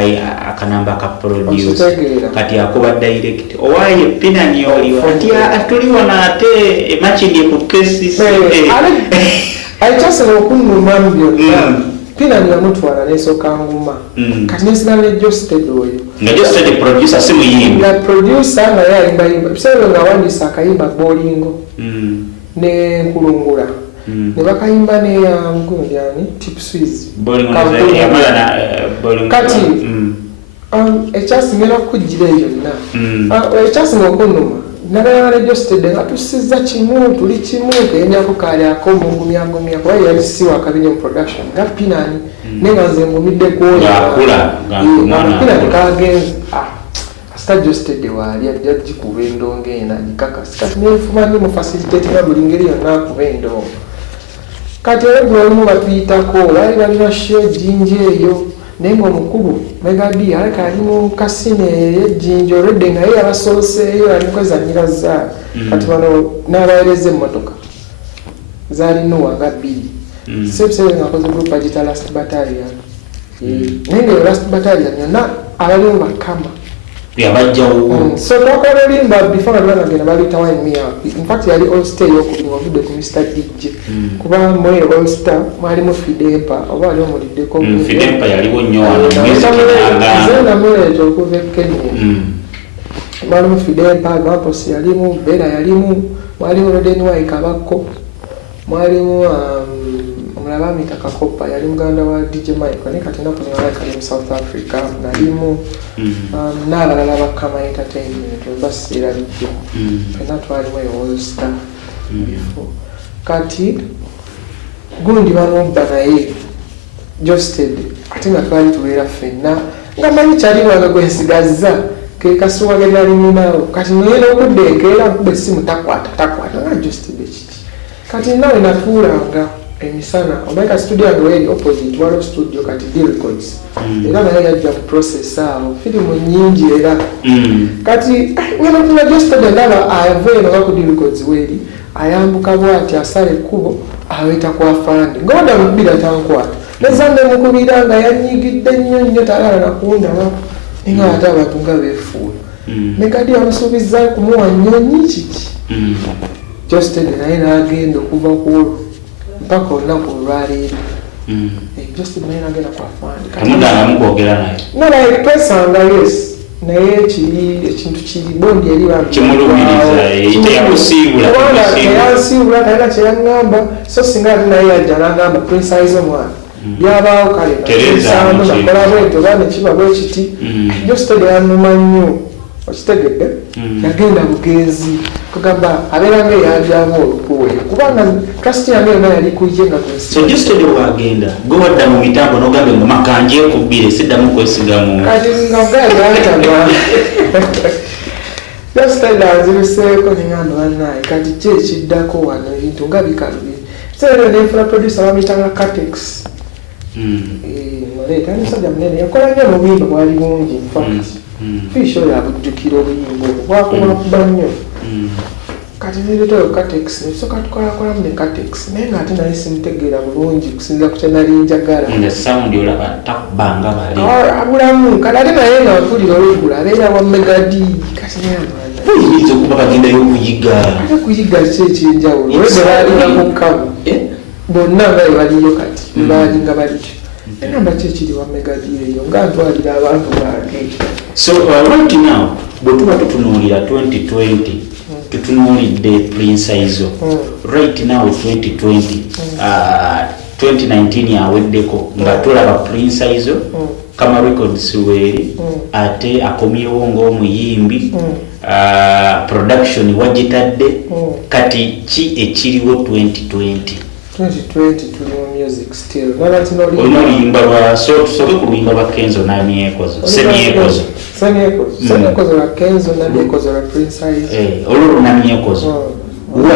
akanamba ka producer kati akuba direct owaaye Pinani oliwa ati tuliwona ate emakindye ku kesisi aikyasala okunnuma mu byonna Pinani yamutwala n'esooka nguma kati nesigala ne Josted oyo nga Josted producer si muyimbi nga producer nga yalimbayimba ebiseera nga awandiisa akayimba Bolingo ne Nkulungula ne bakayimba neyangulyani Tipswiz kati ekyasingira okujjira eyo yonna ekyasinga okunnuma nabayana ne Josted nga tusiza kimu tuli kimu kenyako kalyako mungumyangumya kuba yali siwa akabiri mu production nga Pinani nenga nze ngumidde Pinani kagenze kasita Josted waali ajja gikuba endongo ena gikakasi kati nenfuma ndi mu facilitate nga buli ngeri yonna akuba endongo kati olwegula olumu batuyitako baali balina shejinja eyo naye ng'omukulu Megadi aleka ali mu kasine ey'ejjinja olwedde nga ye yabasooseeyo ali kwezanyira zaala kati bano n'abaweereza emmotoka zaali Nuwanga bbiri sebiseera nga akoze group agita Last Battalion naye nga Last Battalion yonna abalimu bakama yabajjawo so twakola olimba before nga bagenda baliyita Wine Me Up in fact yali all star ey'okubiri ng'ovudde ku Mr. DJ kuba muri all star mwalimu Fidempa oba wali omuliddeko Fidempa yaliwo nnyo wano music namuleeta okuva e Kenya mwalimu Fidempa Gampos yalimu Bera yalimu mwalimu Roden White Kabako mwalimu omulaba amita Kakopa yali muganda wa DJ Mike naye kati ennaku zino kali mu South Africa nalimu n'abalala ba Kama Entertainment basiira bijjo fenna twalimu All Star before kati gundi bamubba naye Josted ate nga twali tubeera ffenna nga manyi kyali wange gwensigazza ke kasuwa ge nali ninawo kati nuyina okuddeekeera nkube essimu takwata nga Josted kiti kati nawe natuulanga emisana omaika studio yange weri opposite waliwo studio kati D Records era naye yajja ku process awo firimu nnyingi era kati ngeno tuna Josted ndaba aveeno nga ku D Records weri ayambuka bwati asala ekkubo aweta kwa fandi ngoda mubira tankwata nezande mukubira nga yanyigidde nnyo talala nakundaba ninga ate abantu nga beefuula nekadi amusuubiza kumuwa nnyonyi kiki Josted naye n'agenda okuva ku mpaka olunaku olwaleero Josted naye n'agenda kwa fandi naye twesanga yes naye ekintu kiri bondi eri bamuyasiibula talina kyeyaŋŋamba so singa ate naye yajja n'agamba Prince Aizo mwana byabaawo kale nasamu nakola bwetyo bane kiba bwe kiti Josted yanuma nnyo okitegedde yagenda bugenzi kugamba abeeranga eyajyamu olukuwe kubanga trust yange yonna yali kuye nga so Josted wagenda gwe wadda mu mitambo n'ogambe ngo makanje ekubbire siddamu kwesigamu kati ngagayantama Josted anziruseeko ningamba bannaye kati ki ekiddako wano ebintu nga bikalubire seero nenfuna producer bamuyitanga Catex noleeta musajja munene yakola nnyo obuyimba bwali bungi infact fiisha oyo abujjukira obuyimba obwo bwakubakuba nnyo kati nereetayo Catex netusooka tukolakolamu ne Catex naye ng'ate naye simutegeera bulungi kusinza ku kyenali njagala abulamu kati ate naye nga mpulira olwegula abeera wa Megadi kati oyinza okuba bagendayo okuyiga ate kuyiga ki ekyenjawulo olwegwe baalina mukkamu bonna nga baliyo kati baalinga balityo enamba ki ekiri wa Megadi eyo nga ntwalira abantu bange so right now bwe tuba tutunuulira 2020 tutunuulidde Prince Aizo right now 2020 2019 yaweddeko nga tulaba Prince Aizo Kama Records weri ate akomyewo ng'omuyimbi production wagitadde kati ki ekiriwo 2020 tuli mu music still oluyimba lwa soke ku luyimba lwa Kenzo Namyekozo Semyekozo lwa Kenzo Namyekozo lwa Prince Aizo olwo Namyekozo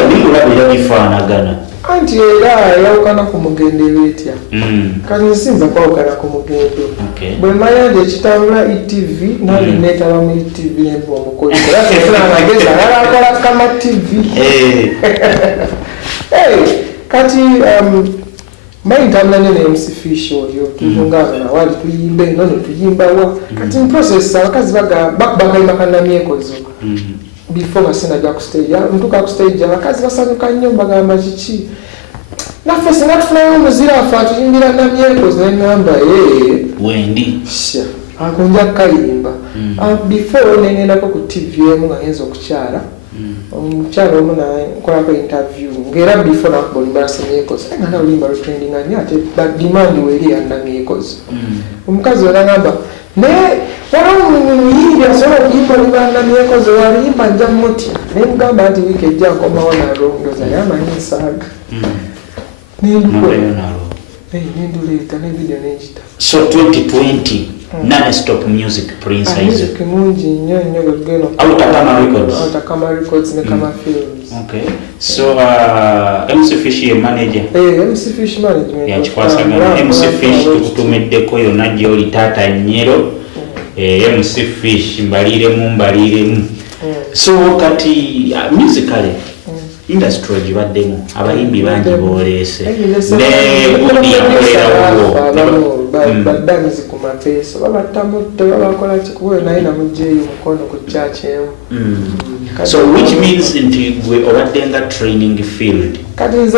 ndingulabira bifaanagana anti era yawukana ku mugendo etya kati nsinza kwawukana ku mugendo bwe manya nti ekitambula ETV nange neetaba mu ETV nemba omukozi era tefuna amagezi alala akola Kama TV kati mbayi ntambula nyo ne MC Fish oyo tuzunganga nawali tuyimbe ino ne tuyimbawa kati mu process abakazi bakayimba Kanamyekozo before basinajja ku stage ntuka ku stage abakazi basanyuka nnyo bagamba kiki naffe singa tufunayo omuzira waffe atuyimbira Namyekozo neŋŋamba wendi akonja kayimba before nengendako ku TV emu nga ngenza okukyala omukyala omu nkolako interview ng'era before nakuba oluyimba lwa Semyekozo nga na oluyimba lutrendinga nnyo ate badimandi weeri ya Namyekozo omukazi oyo nagamba naye waliwo muyimbi asobola okuyimba oluyimba Namyekozo waluyimba nja mutya naye mugamba nti wiiki ejja nkomawo nalondoza naye amanyi nsaaga nenduleeta nevidiyo nenjita so 2020 non-stop music Prince Aizo music mungi nnyo gwegeno Outer Kama Records ne Kama Films okay so MC Fish ye manager MC Fish management yakikwasagana MC Fish tukutumiddeko yonna gy'oli taata Nyero MC Fish mbaliremu so kati musically industry gibaddemu abayimbi bangi booleese ne gundi yakolerawo baddanyizi ku mapeesa babatamudde babakola kikuwe naye namugjeeyo mukono ku kyaki emu so which means nti gwe obaddenga training field kati nze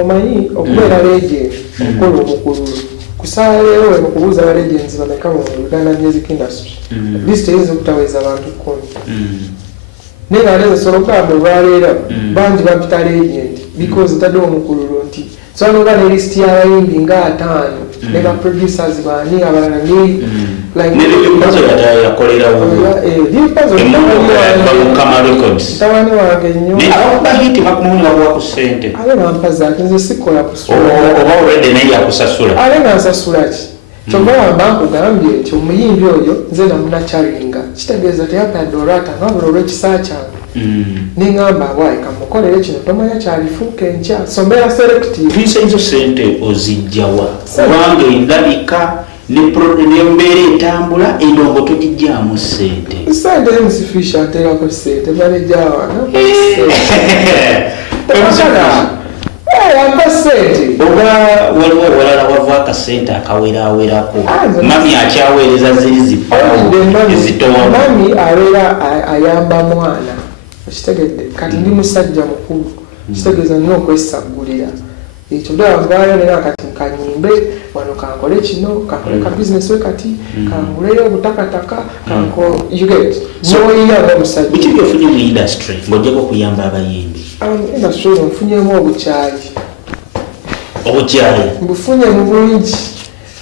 omanyi okubeera legend omukola omukululu kusaaleero okubuuza aba legends bameka mu Uganda music industry at least eyinza okutaweza abantu 10 naye nga ate nsobola okugamba olwaleero bangi bampita legend because ntadde omukululu nti sonoga ne list y'abayimbi nga 5 ne ba producers bani abalala ni Kama Records tabani wange nnyo ne abahiti bakumulira ku ssente ale bampa zaake nze sikola kusula oba already naye yakusasula ale nansasula ki kyova wamba nkugambye nti omuyimbi oyo nze namunakyalinga kitegeeza teyapyadde olwata ngabula olw'ekisa kyange neŋŋamba bwayi kamukolere kino tomanya kyalifuuka enkya somera selective tuyisa ezo ssente ozijjawa kubanga endabika nembeera etambula endongo togijjaamu ssente sente emusifisha ateerako ssente malejawana yampa ssente oba waliwo walala wava akasente akawerawerako mami akyaweereza ziri zipawo ezitowamu mami abeera ayamba mwana okitegedde kati ndi musajja mukulu kitegeeza nina okwesagulira ekyo bwavaayo naye kati kanyimbe wano kankole kino kankole ka bizinesi we kati kanguleyo obutakataka noyiyanga omusajja biki byofunye mu industry ng'ojjako okuyamba abayimbi industry nfunyemu obukyayi mbufunye mu bungi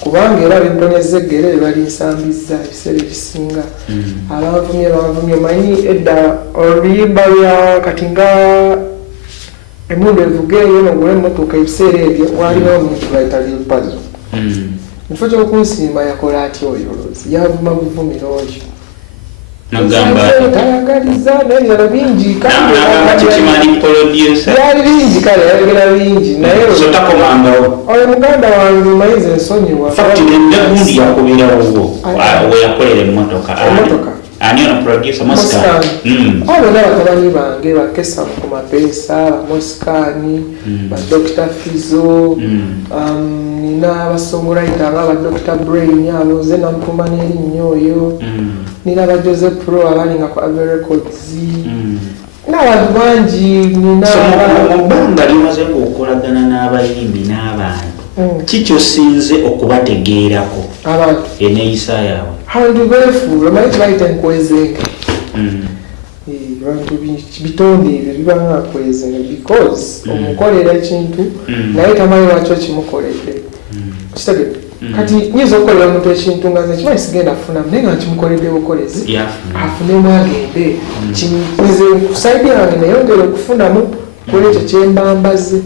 kubanga era bendonyeza eggere ebali nsambiza ebiseera ebisinga abanvumye omanyi edda oluyimba lwa kati nga emundu evuga eyo nogula emmotoka ebiseera ebyo waliwo omuntu bayita limpazo mufo kyokunsiima yakola atya oyo yavuma buvumiro oyo tayagaliza nebirala bingi byali bingi kale yayogera bingi naye oyo muganda wange mayize ensonyiwa gundi yakubirawo weyakolera emmotoka ani ono producer Mosikani abo n'abatabanyi bange bakesa ku mapeesa bamosikani ba Dr. Fizo nina abasongwriter nga ba Dr. Brain abo nze nampuma n'erinnyo oyo nina ba Jose Pro abalinga ku Abbey Records n'abantu bangi nina mubbanga limaze okukolagana n'abayimbi n'abantu kikyosinze okubategeerako abantu eneeyisa yaabwe abantu beefuula manyi kibayita enkwezenge abantu bitonde ebyo biba nga kwezenge because omukolera ekintu naye tamanyi lwaki okimukoledde kitegedde kati nyinza okukolera omuntu ekintu nga nze kimanyi sigenda afunamu naye nga nkimukoledde bukolezi afunemu agende nze kusaidi yange nayongera okufunamu kulekyo kyembambaze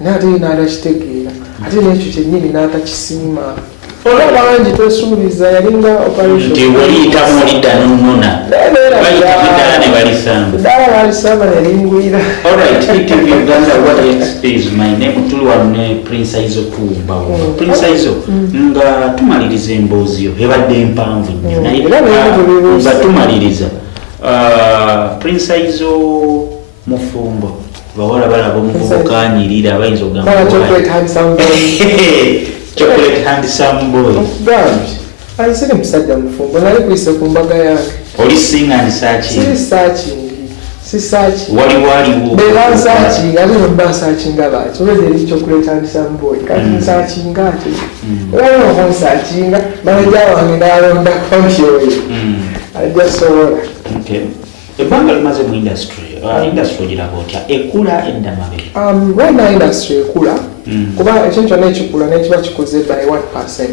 naye ate natakitegeera ate nekyo kyennyini n'atakisiima olwo bangi twesuubiza yalinga operationyiyitamu olidda nonona ddala balisamba nelingwira Uganda what is my name tuli wane Prince Aizo Tumba Prince Aizo nga tumaliriza emboozi yo ebadde empanvu nnyo naye nga tumaliriza Prince Aizo mufumbo bawala balaba omuvubuka anyirira abayinza ogamba chocolate handsome boy gambi alisiri musajja mufumbo nali kuyise ku mbaga yange oli singa ni sachi si sachi waliwo beba sachi ali mba sachi ngabaki olwedde chocolate handsome boy kati sachi ngati waliwo sachi nga manager wange ndalonda konfyo ajja sobola okay ebbanga limaze mu industry ogiraba otya ekula endamabe right now industry ekula kuba ekintu kyonna ekikula nekiba kikoze by 1%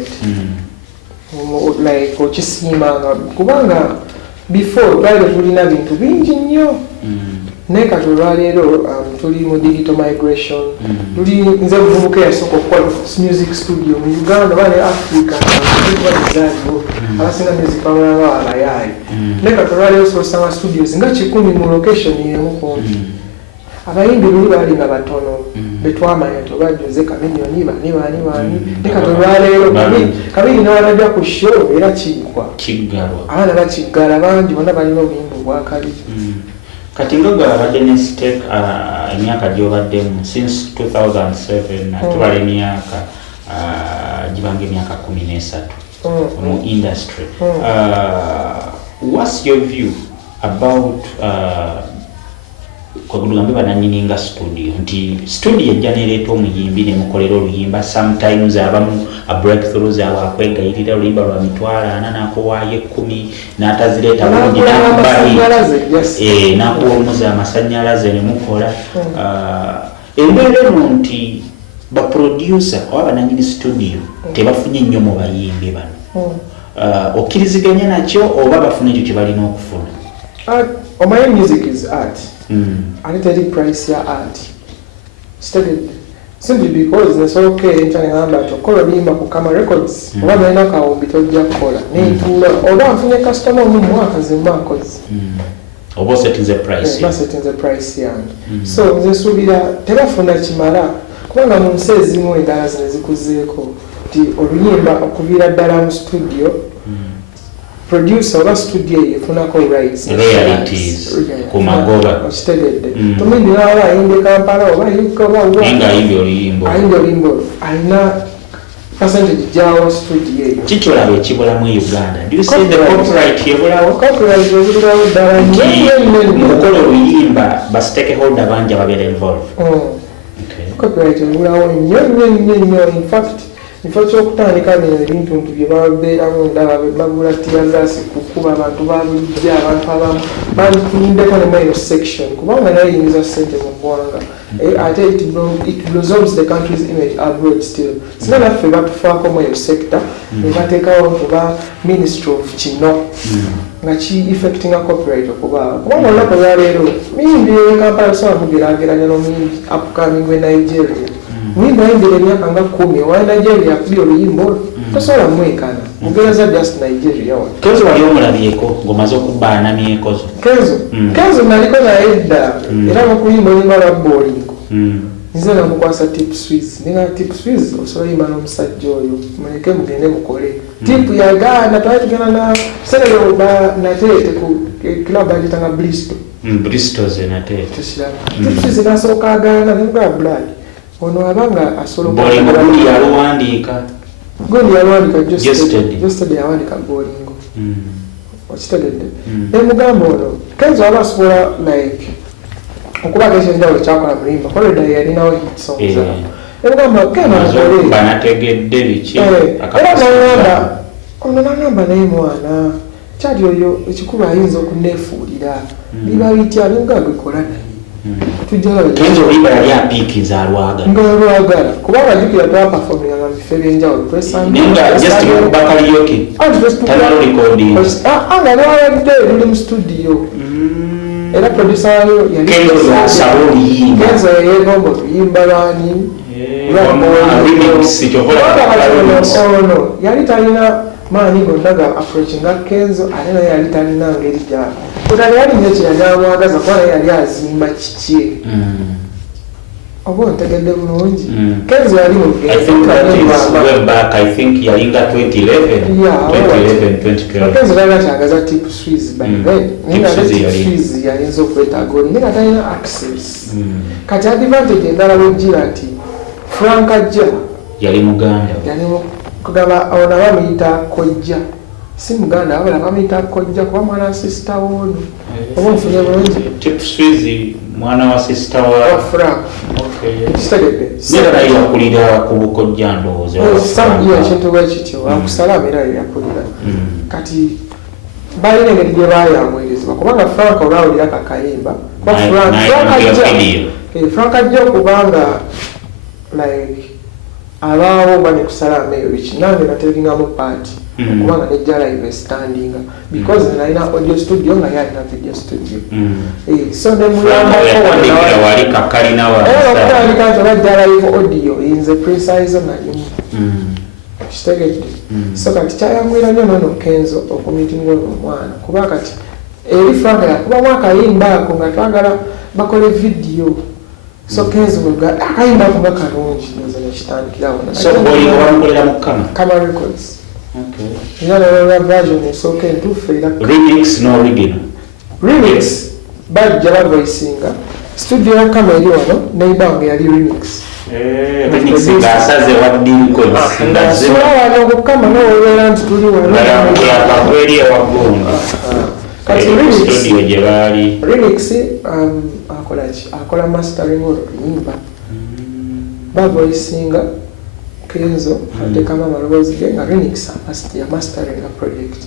like okisiimanga kubanga before twali tulina bintu bingi nnyo naye kati olwaleero tuli mu digital migration tuli nze buvubuka eyasooka okukola music studio mu Uganda bane Africa bazaaliwo abasinga music bamulanga abayaayi naye kati olwaleero osanga studios nga 10 mu location emu kumpi abayimbi luli baali nga batono betwamanya tobajjoze Kaminyoni bani naye kati olwaleero kabiri nawanajja ku show era kiggalwa abaana bakiggala bangi bonna balina obuyimbi obwakali kati ngoga abadde ne stake emyaka gy'obaddemu since 2007 tubala emyaka gibanga emyaka 13 mu industry what's your view about kwekugambe bananyininga studio nti studio ejja nereeta omuyimbi nemukolera oluyimba sometimes abamu breakthroughs awo akwegayirira oluyimba lwa mitwalo 40 nakowaayo 10 n'atazireeta bulungi nakuwomuza amasanyalaze nemukola embeera eno nti baproducer oba bananyini studio tebafunye nnyo mu bayimbi bano okkiriziganya nakyo oba bafuna ekyo kye balina okufuna omanyi music is art ate teri price ya art studied simply because nasobola enta ngamba ati okola oluyimba ku Kama Records oba nalina kawumbi tojja kukola nentuula oba nfunye kasitoma omu mwaka zemba nkozi oba settinze price settinze price yange so nze nsuubira tebafuna kimala kubanga mu nsi ezimu endala zino zikuzeeko nti oluyimba okuviira ddala mu studio producer oba studio efunako rights royalties ku magoba okitegedde tumindi naba ayimba Kampala oba nga ayimba oluyimbo alina percentage gyawo studio eyo kikyolaba ekibula mu Uganda do you see the copyright yebulawo ddala mukola oluyimba ba stakeholder bangi ababeera involved copyright yebulawo nnyo in fact okutandika bino ebintu bye babeeramu ndaba bagula tiagasi kukuba abantu babulijja abantu abamu balituddeko nemayo section kubanga naye eyingiza ssente mu ggwanga ate it resolves the country's image abroad still singa naffe batufaako mu eyo sector ne bateekawo kuba ministry of kino nga ki effectinga copyright okubaawo kubanga olunaku olwaleero miyimbi Kampala tusobola kugeraageranya n'omuyimbi upcoming we Nigeria muyimbi ayimbira emyaka nga 10 owa Nigeria akubye oluyimbo tosobola mwekana mugereza just Nigeria wa Kenzo wali omulabyeko ng'omaze okubbaanamyeko Kenzo naliko naye dda era mukuyimba oluyimba lwa bowlingo nze namukwasa tip swiss ninga tip swiss osobola yimba n'omusajja oyo muleke mugende mukole tip yagaana twali tugenda na Senegal nateete ku club agitanga Bristol ze nateete tip swiss nasooka agaana nibwa blood ono abanga asobola bolingo yaluwandiika just yawandika bolingo okitegedde emugamba ono Kenzo aba asobola like okuba ekyenjawulo kyakola mulimba holiday yalinawo hit songs emugamba banategedde biki era ono nagamba naye mwana kyali oyo ekikuba ayinza okuneefuulira biba bitya bimugamba bikola naye Kenzo oliba yali apiikiza alwagala kubanga jjukira twapafominga nga bifo ebyenjawulo twesangabakalyoke tanalo recording nga lwalabidde luli mu studio era producer wayo Kenzo yegomba okuyimba lwani ono yali talina maanyi gonna ga approach nga Kenzo ate naye yali talina ngeri gyali kutali yali nnyo kyeyali amwagaza kuba naye yali azimba kiki oba ontegedde bulungi Kenzo yali Kenzo talina kyagaza tip swiss by then naye tip swiss yayinza okwetaaga oli naye talina access kati advantage endala wejjira nti Frank ajja yali muganda kugaba ono bamuyita kojja si muganda wabula bamuyita kojja kuba mwana sister wono oba nfunye bulungi tip swiss mwana wa sister wa Frank kitegedde nera yakulira ku bukojja ndowooza ekintu bwekityo akusalamu era yakulira kati balina engeri gye bayamwerizibwa kubanga Frank olwawulira kakayimba Frank ajja okubanga like abaawo bane kusalamu eyo biki nange nateeringamu paati okubanga nejja live standinga because nalina audio studio nga yalina video studio so nemuyambakotandika nti bajja live audio nze precise nalimu kitegedde so kati kyayangwira nnyo nono Kenzo okumitinga ono omwana kuba kati eri Frank yakubamu akayimba ako nga twagala bakole video so Kenzo akayimba ako nga kalungi kitandikirawo bolingobamukolera mu Kama Records era nalala version esooka entuufu era remix bajja bavoicinga studio ya Kama eri wano neibanga yali remix wano okukama nowobeera nti tuli kati remix akola mastering oluyimba bavoicinga Kenzo ateekamu amaloboozi ge nga remix ya mastering project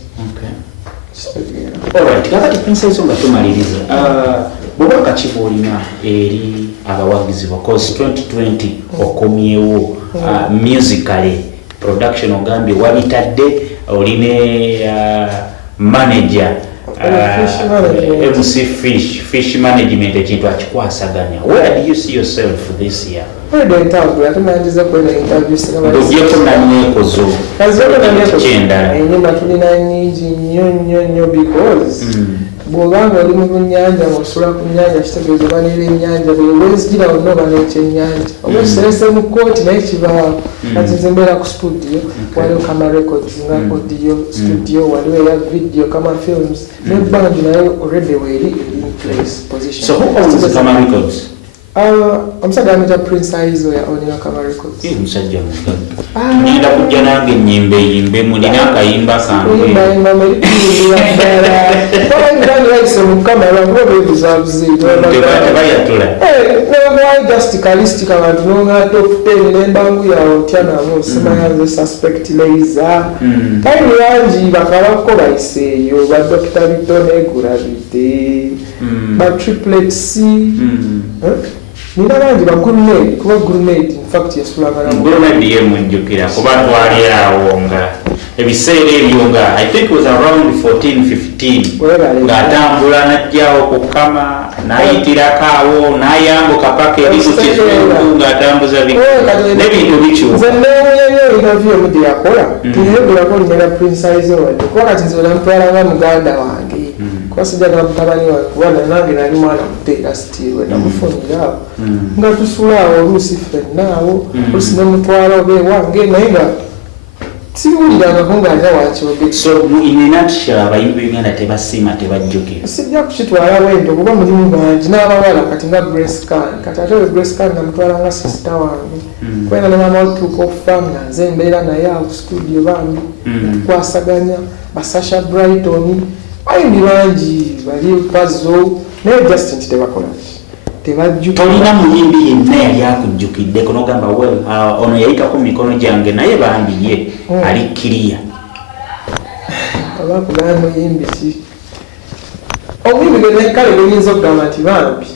kakati Princess nga tumaliriza bwobaka kibuulina eri abawagizi because 2020 okomyewo musically production ogambye wabitadde oline manager MC Fish Management ekintu akikwasaganya. Where do you see yourself this year? Entambula tumanyiza kwena interviews ng'ogyeko nanyekozo enyumba tulina nyingi nnyo because bw'obanga oli mu nnyanja ng'osula ku nnyanja kitegeeza obanira ennyanja buli weezigira wonna oba n'ekyennyanja oba okiserese mu kooti naye kibaawo kati nze mbeera ku studio waliwo Kama Records nga audio studio waliwo eya video Kama Films n'ebbangi naye already weeri in place position. So who owns Kama Records? Omusajja amita Prince Aizo ya owning Kama Records. Musajja mugabi. Ngenda kujja nange nnyimbe yimbe mulina akayimba kange. Yimba melipira ddala. Ndani waise mu kamera ngobe bizabuzi. Tebayatula. No just calistic abantu nonga top 10 n'embangu yawo tyana mo simanyanze suspect laser. Kandi yanji bakalako bayiseeyo ba Dr. Bitone Gurabite. Ba Triplets C. Nina bangi ba gourmet kuba gourmet in fact yasulagala gourmet ye munjukira kuba twali awo nga ebiseera ebyo nga I think it was around 14-15 ng'atambula najjawo ku Kama nayitirako awo n'ayambuka paka eri ku Kizungu ng'atambuza n'ebintu bikyuka. Nze neewuyanyo interview omudde yakola tiyegulako limera Prince Aizo wadde kuba kati nze olamutwalanga muganda wange kwasijagala mutabani wange kubanga nange nali mwana muteera sitiirwe namufunira nga tusula awo oluusi ffenna awo oluusi nemutwala oba ewange naye nga siwulirangako ng'aja wakyogera. So in a nutshell abayimbi Uganda tebasiima tebajjukira. Sijja kukitwala wendo kuba mulimu bangi n'abawala kati nga Grace Khan kati ate Grace Khan namutwala nga sisita wange kwena ne mama otuuka okufa nga nze mbeera naye awo studio bambi tukwasaganya basasha Brighton bayimbi bangi bali Puzzle naye Justin tebakola tebajjukira. Tolina muyimbi yenna yali akujjukiddeko n'ogamba ono yayitako mikono gyange naye bambi ye ali kiriya. Abakugamba muyimbi ki omuyimbi gwe kale guyinza okugamba nti bambi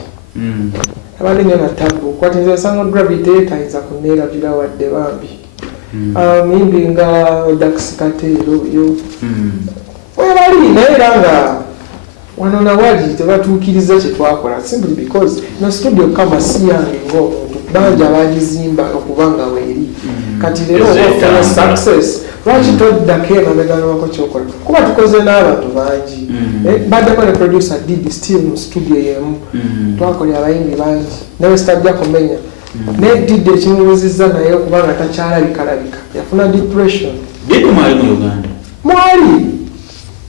abadde nnyo na tabu kwati nze osanga Gravity tayinza kuneerabira wadde bambi muyimbi nga Dax Katero yo webali naye era nga wano nawali tebatuukiriza kye twakola simply because no studio Kama si yange ng'omuntu bangi abagizimba okubanga weeri kati leero ofuna success lwaki toddako emabeganoako kyokola kuba tukoze n'abantu bangi baddeko ne producer Didi still mu studio yemu twakolera abayimbi bangi nawe sitajja kumenya naye Didi ekimubuzizza naye okubanga takyalabikalabika yafuna depression. Didi mwali mu Uganda? Mwali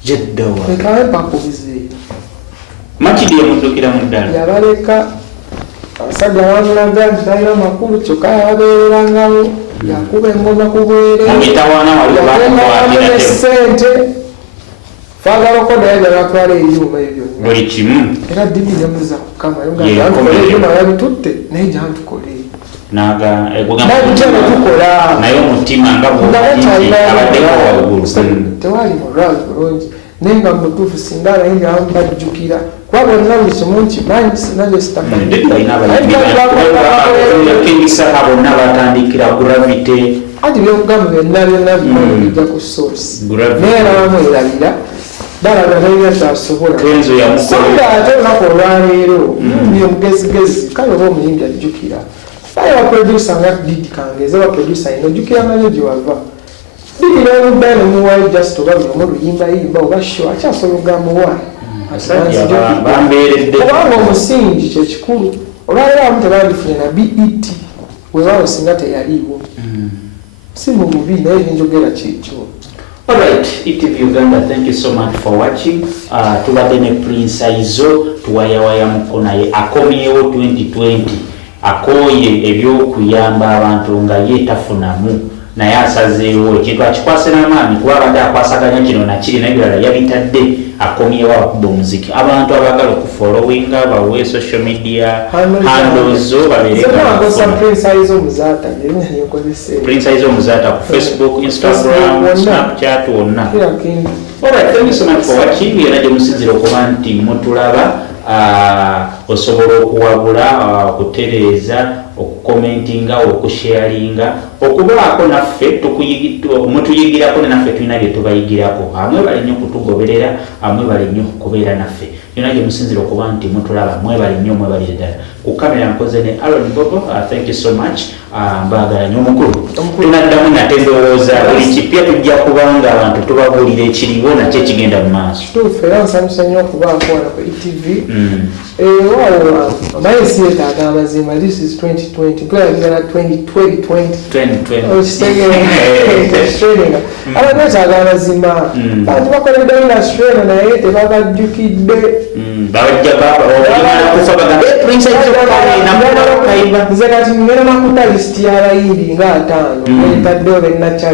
jeddawa ekawe mpakubize Makidi yamuddukira mu ddala yabaleka abasajja bamulaga nti talina makulu kyokka yababeererangawo yakuba engoma ku bwere yagendamu sente faagalako naye byabatwala ebyuma ebyo buli kimu era Didi nemuza ku Kama ebyuma yabitutte naye jantukole tukola naye omutima nga abaddeko waggulu tewali moral bulungi naye nga mutuufu singa abayimbi abamu bajjukira kuba bonna buli kimu nkimanyi sinabyo sitamakingisa bonna batandikira Gravity ati byokugamba byonna bimanyi bijja ku source naye era bamwerabira balaga naye kyasobola songa ate olunaku olwaleero muyimbi omugezigezi kale oba omuyimbi ajjukira baye baproducer nga Didi Kangeze baproducer ino ojjukira manyo gye wava Didi n'oluddayo nemuwaayo just oba buli omu luyimbayimba oba sho akyasobola okugamba owaani kubanga omusingi kyekikulu olwaleero abamu tebandifune na BET weewaawo singa teyaliiwo si mu bubi naye nenjogera kyekyo. Alright, ETV Uganda, thank you so much for watching. Tubadde ne Prince Aizo tuwayawaya muko naye akomyewo 2020 akooye ebyokuyamba abantu nga ye tafunamu naye asazeewo ekintu akikwase n'amaanyi kuba abadde akwasaganya kino nakiri naye birala yabitadde akomyewo abakuba omuziki abantu abagala okufollowinga bawe social media handles Prince Aizo Muzata ku Facebook, Instagram, Snapchat wonna. Alright, thank you so much for watching. Era gye musinzira okuba nti mutulaba osobola okuwabula okutereeza okukomentinga okusharinga okubaako naffe mutuyigirako naffe tulina bye tubayigirako mwebale nnyo okutugoberera mwebale nnyo okubeera naffe yonna gye musinzira okuba nti mutulaba mwebale nnyo mwebalire ddala ku kamera nkoze ne Aaron Bobo. Thank you so much. Mbaagala nnyo omukulu tunaddamu nate ndowooza buli kipya tujja kubanga abantu tubabuulira ekiriwo nakyo ekigenda mu maaso kituufu era nsanyusa nnyo okubaako wano ku ETV. Waawo amayesi yeetaaga amazima. This is 2020 tulagirana 2020 Australia abantu beetaaga amazima. Bantu bakoledde industry eno naye tebabajjukidde nze kati ngenda nakutalisiti y'abayimbi nga 5 etaddewo bennakyali